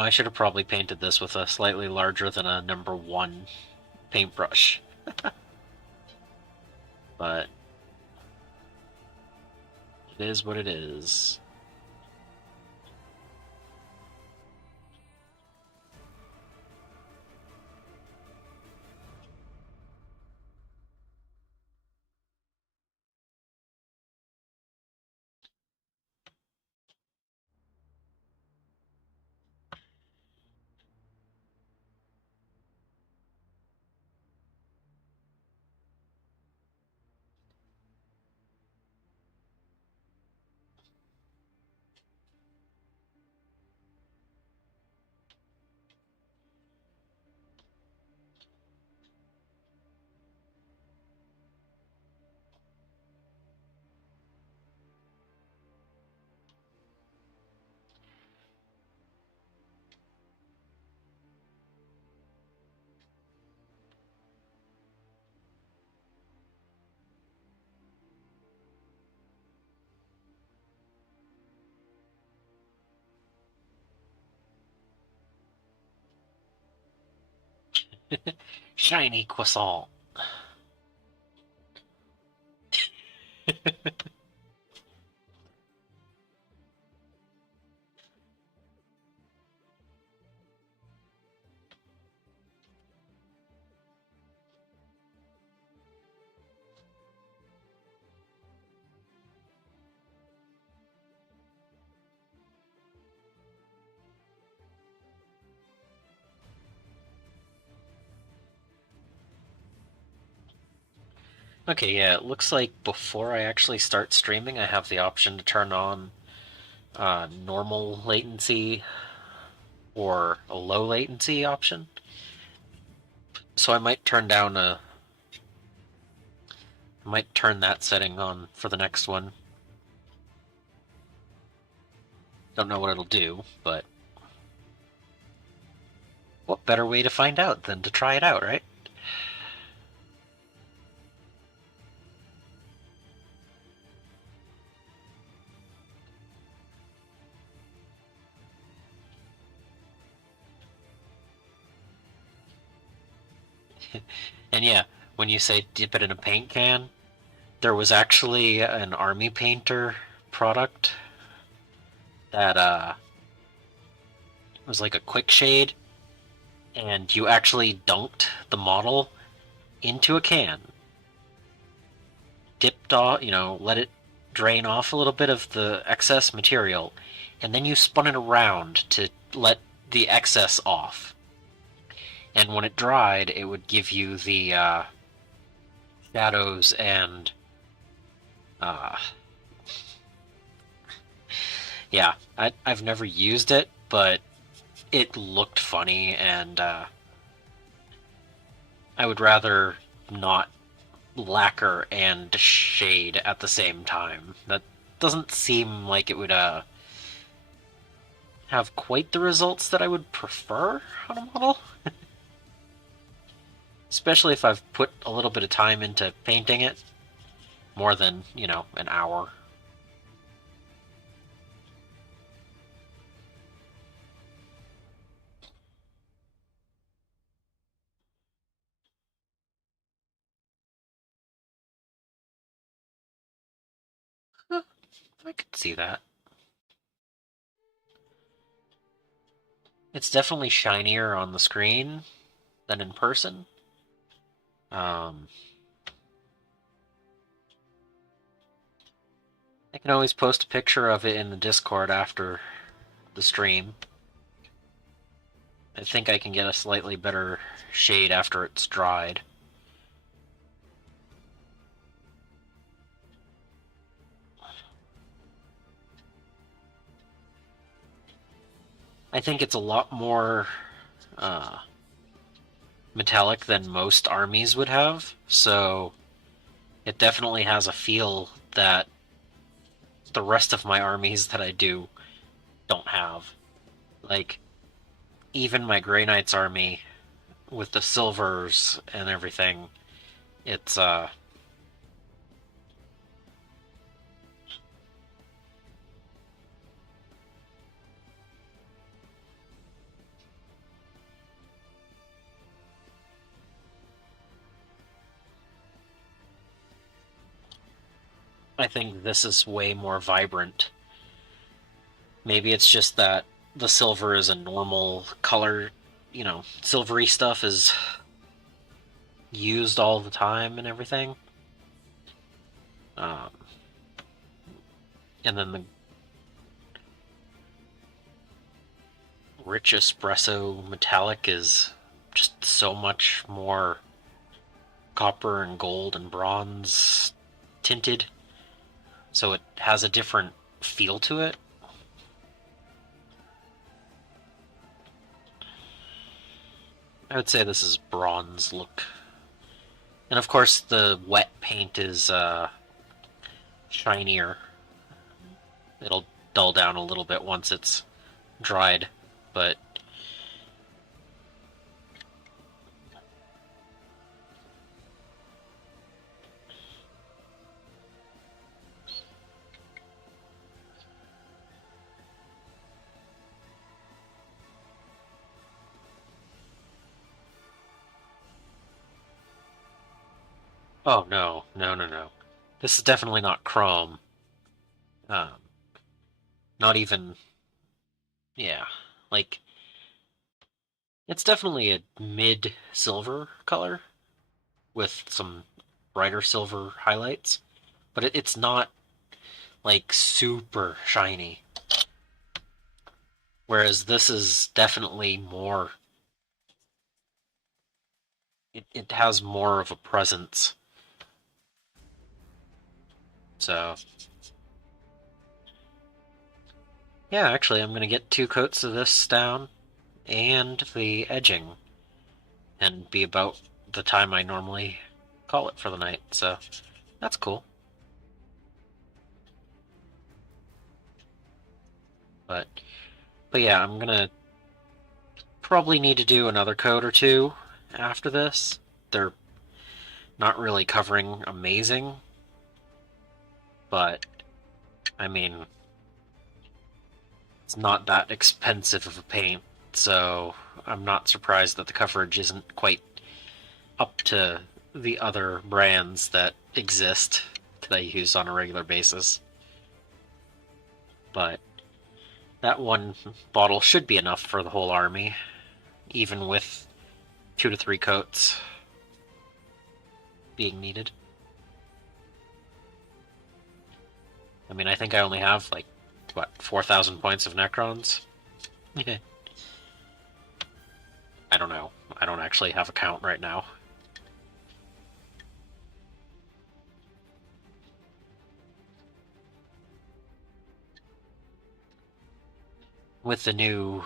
I should have probably painted this with a slightly larger than a number 1 paintbrush. But it is what it is. Shiny croissant. Okay, yeah, it looks like before I actually start streaming, I have the option to turn on normal latency or a low latency option. So I might turn that setting on for the next one. Don't know what it'll do, but what better way to find out than to try it out, right? And yeah, when you say dip it in a paint can, there was actually an army painter product that was like a quick shade, and you actually dunked the model into a can, dipped off, let it drain off a little bit of the excess material, and then you spun it around to let the excess off. And when it dried, it would give you the shadows and uh, yeah. I've never used it, but it looked funny, and I would rather not lacquer and shade at the same time. That doesn't seem like it would have quite the results that I would prefer on a model. Especially if I've put a little bit of time into painting it, more than, an hour. Huh, I could see that. It's definitely shinier on the screen than in person. Um, I can always post a picture of it in the Discord after the stream. I think I can get a slightly better shade after it's dried. I think it's a lot more uh, metallic than most armies would have, so it definitely has a feel that the rest of my armies that I do don't have. Like, even my Grey Knights army with the silvers and everything, it's I think this is way more vibrant. Maybe it's just that the silver is a normal color, silvery stuff is used all the time and everything. Um, and then the rich espresso metallic is just so much more copper and gold and bronze tinted, so it has a different feel to it. I would say this is bronze look. And of course the wet paint is shinier. It'll dull down a little bit once it's dried, but oh no, no, no, no. This is definitely not chrome. Um, Not even, yeah, like it's definitely a mid silver color with some brighter silver highlights, but it's not like super shiny. Whereas this is definitely more, it has more of a presence. So, yeah, actually, I'm going to get 2 coats of this down and the edging, and be about the time I normally call it for the night. So, that's cool. But, but yeah, I'm going to probably need to do another coat or two after this. They're not really covering amazing, but I mean, it's not that expensive of a paint, so I'm not surprised that the coverage isn't quite up to the other brands that exist that I use on a regular basis. But that one bottle should be enough for the whole army, even with 2 to 3 coats being needed. I mean, I think I only have, like, what, 4,000 points of Necrons? I don't know. I don't actually have a count right now. With the new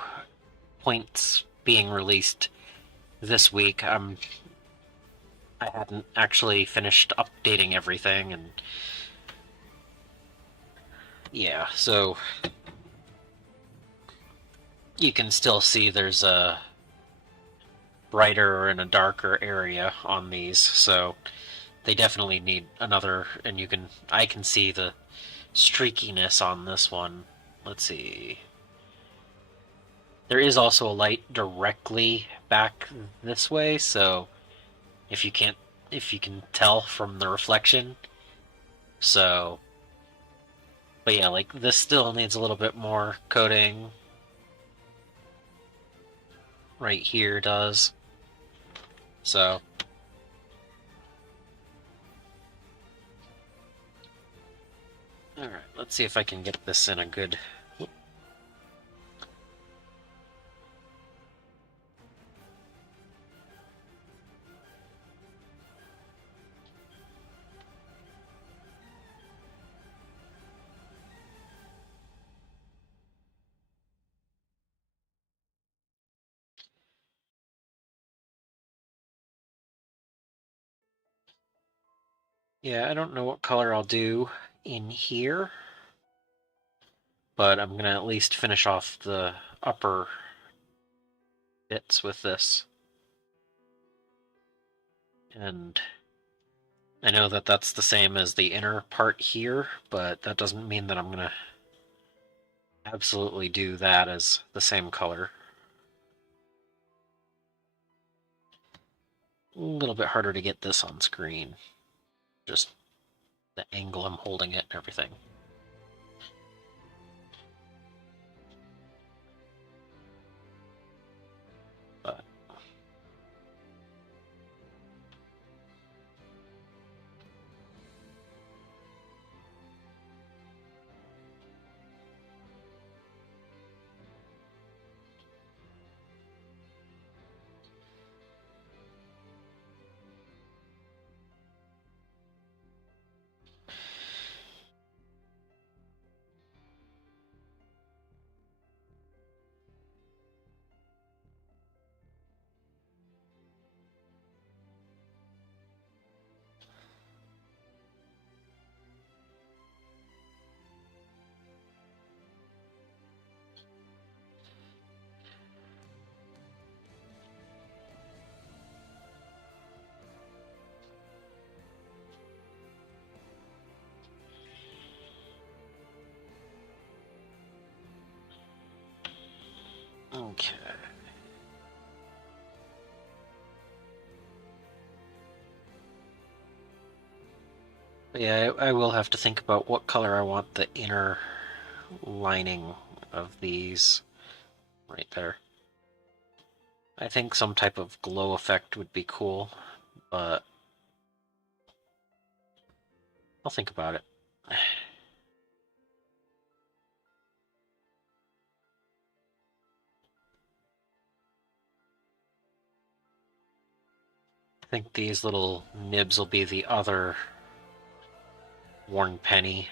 points being released this week, I hadn't actually finished updating everything, and yeah, so you can still see there's a brighter and a darker area on these, so they definitely need another, and I can see the streakiness on this one. Let's see. There is also a light directly back this way, so if you can't if you can tell from the reflection. So, but yeah, like this still needs a little bit more coating. Right here does. So, all right, let's see if I can get this in a good. Yeah, I don't know what color I'll do in here, but I'm gonna at least finish off the upper bits with this. And I know that that's the same as the inner part here, but that doesn't mean that I'm gonna absolutely do that as the same color. A little bit harder to get this on screen. Just the angle I'm holding it and everything. But okay. But yeah, I will have to think about what color I want the inner lining of these right there. I think some type of glow effect would be cool, but I'll think about it. I think these little nibs will be the other worn penny.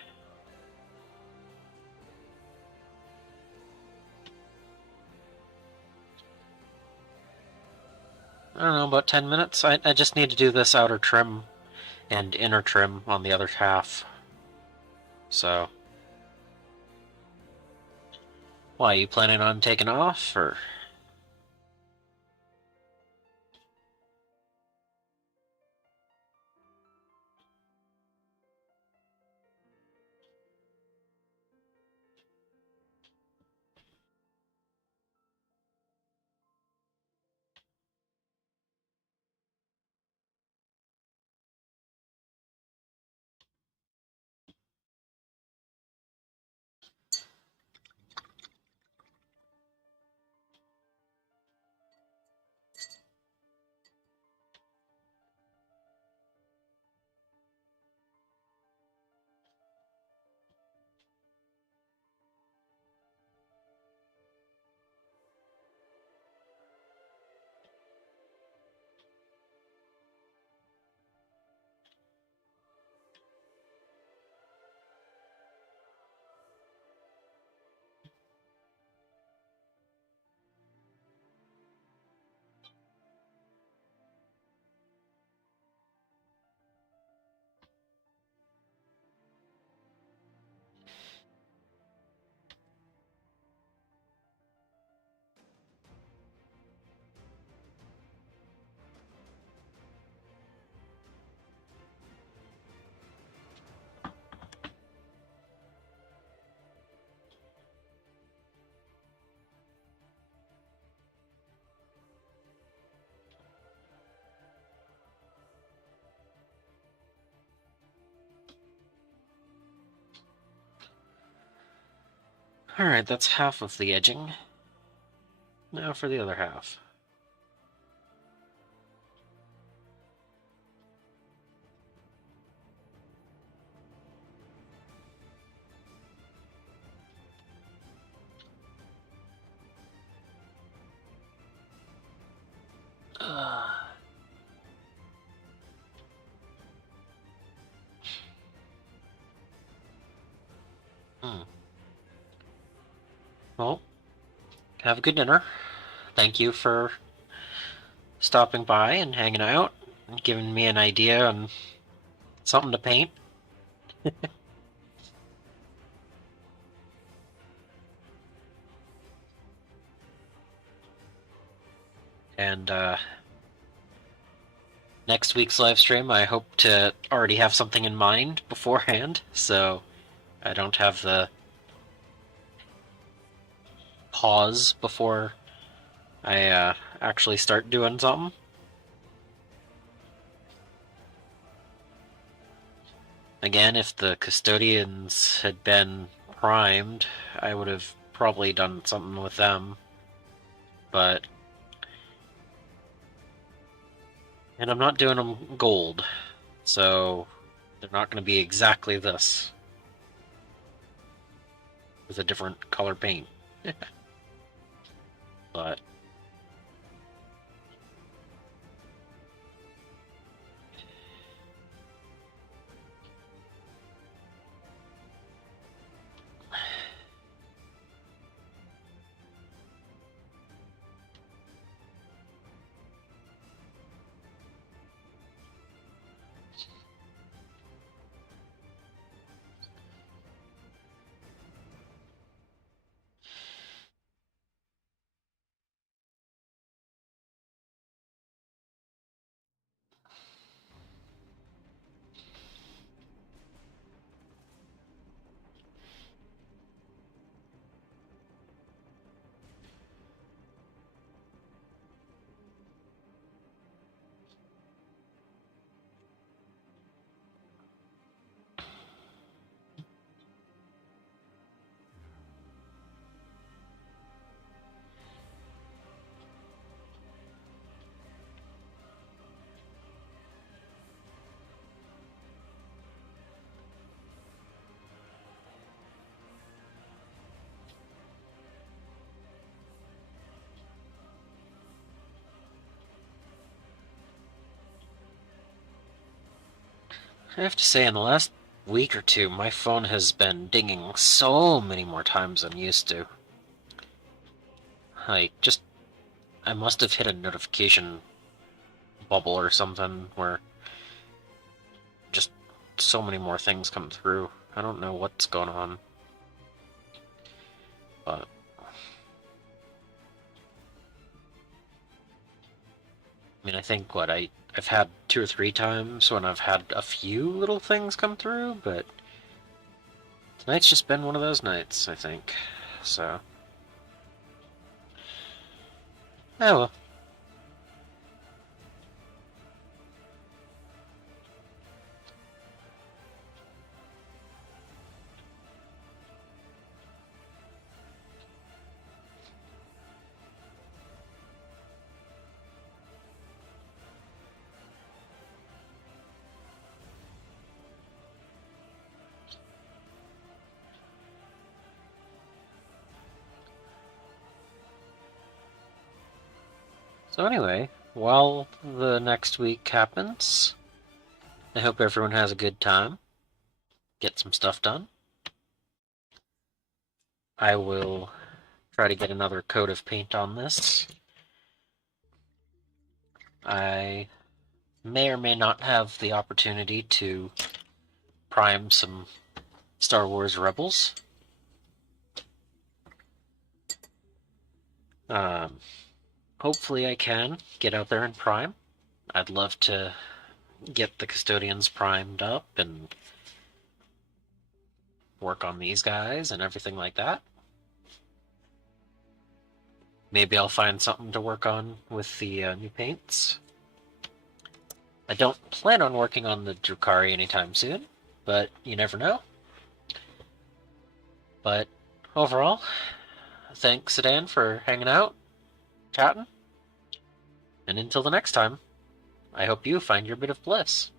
I don't know, about 10 minutes? I just need to do this outer trim and inner trim on the other half. So... Why, you planning on taking off, or...? Alright, that's half of the edging. Now for the other half. Hmm. Well, have a good dinner. Thank you for stopping by and hanging out and giving me an idea on something to paint. And next week's live stream, I hope to already have something in mind beforehand, so I don't have the pause before I actually start doing something. Again, if the custodians had been primed, I would have probably done something with them. But... And I'm not doing them gold, so they're not going to be exactly this. With a different color paint. But... I have to say, in the last week or two, my phone has been dinging so many more times than used to. Like, just, I must have hit a notification bubble or something where just so many more things come through. I don't know what's going on. But I mean, I think I've had 2 or 3 times when I've had a few little things come through, but tonight's just been one of those nights, I think. So, oh well. So anyway, while the next week happens, I hope everyone has a good time. Get some stuff done. I will try to get another coat of paint on this. I may or may not have the opportunity to prime some Star Wars Rebels. Hopefully I can get out there and prime. I'd love to get the Custodians primed up and work on these guys and everything like that. Maybe I'll find something to work on with the new paints. I don't plan on working on the Drukhari anytime soon, but you never know. But overall, thanks, Sedan, for hanging out, chatting, and until the next time, I hope you find your bit of bliss.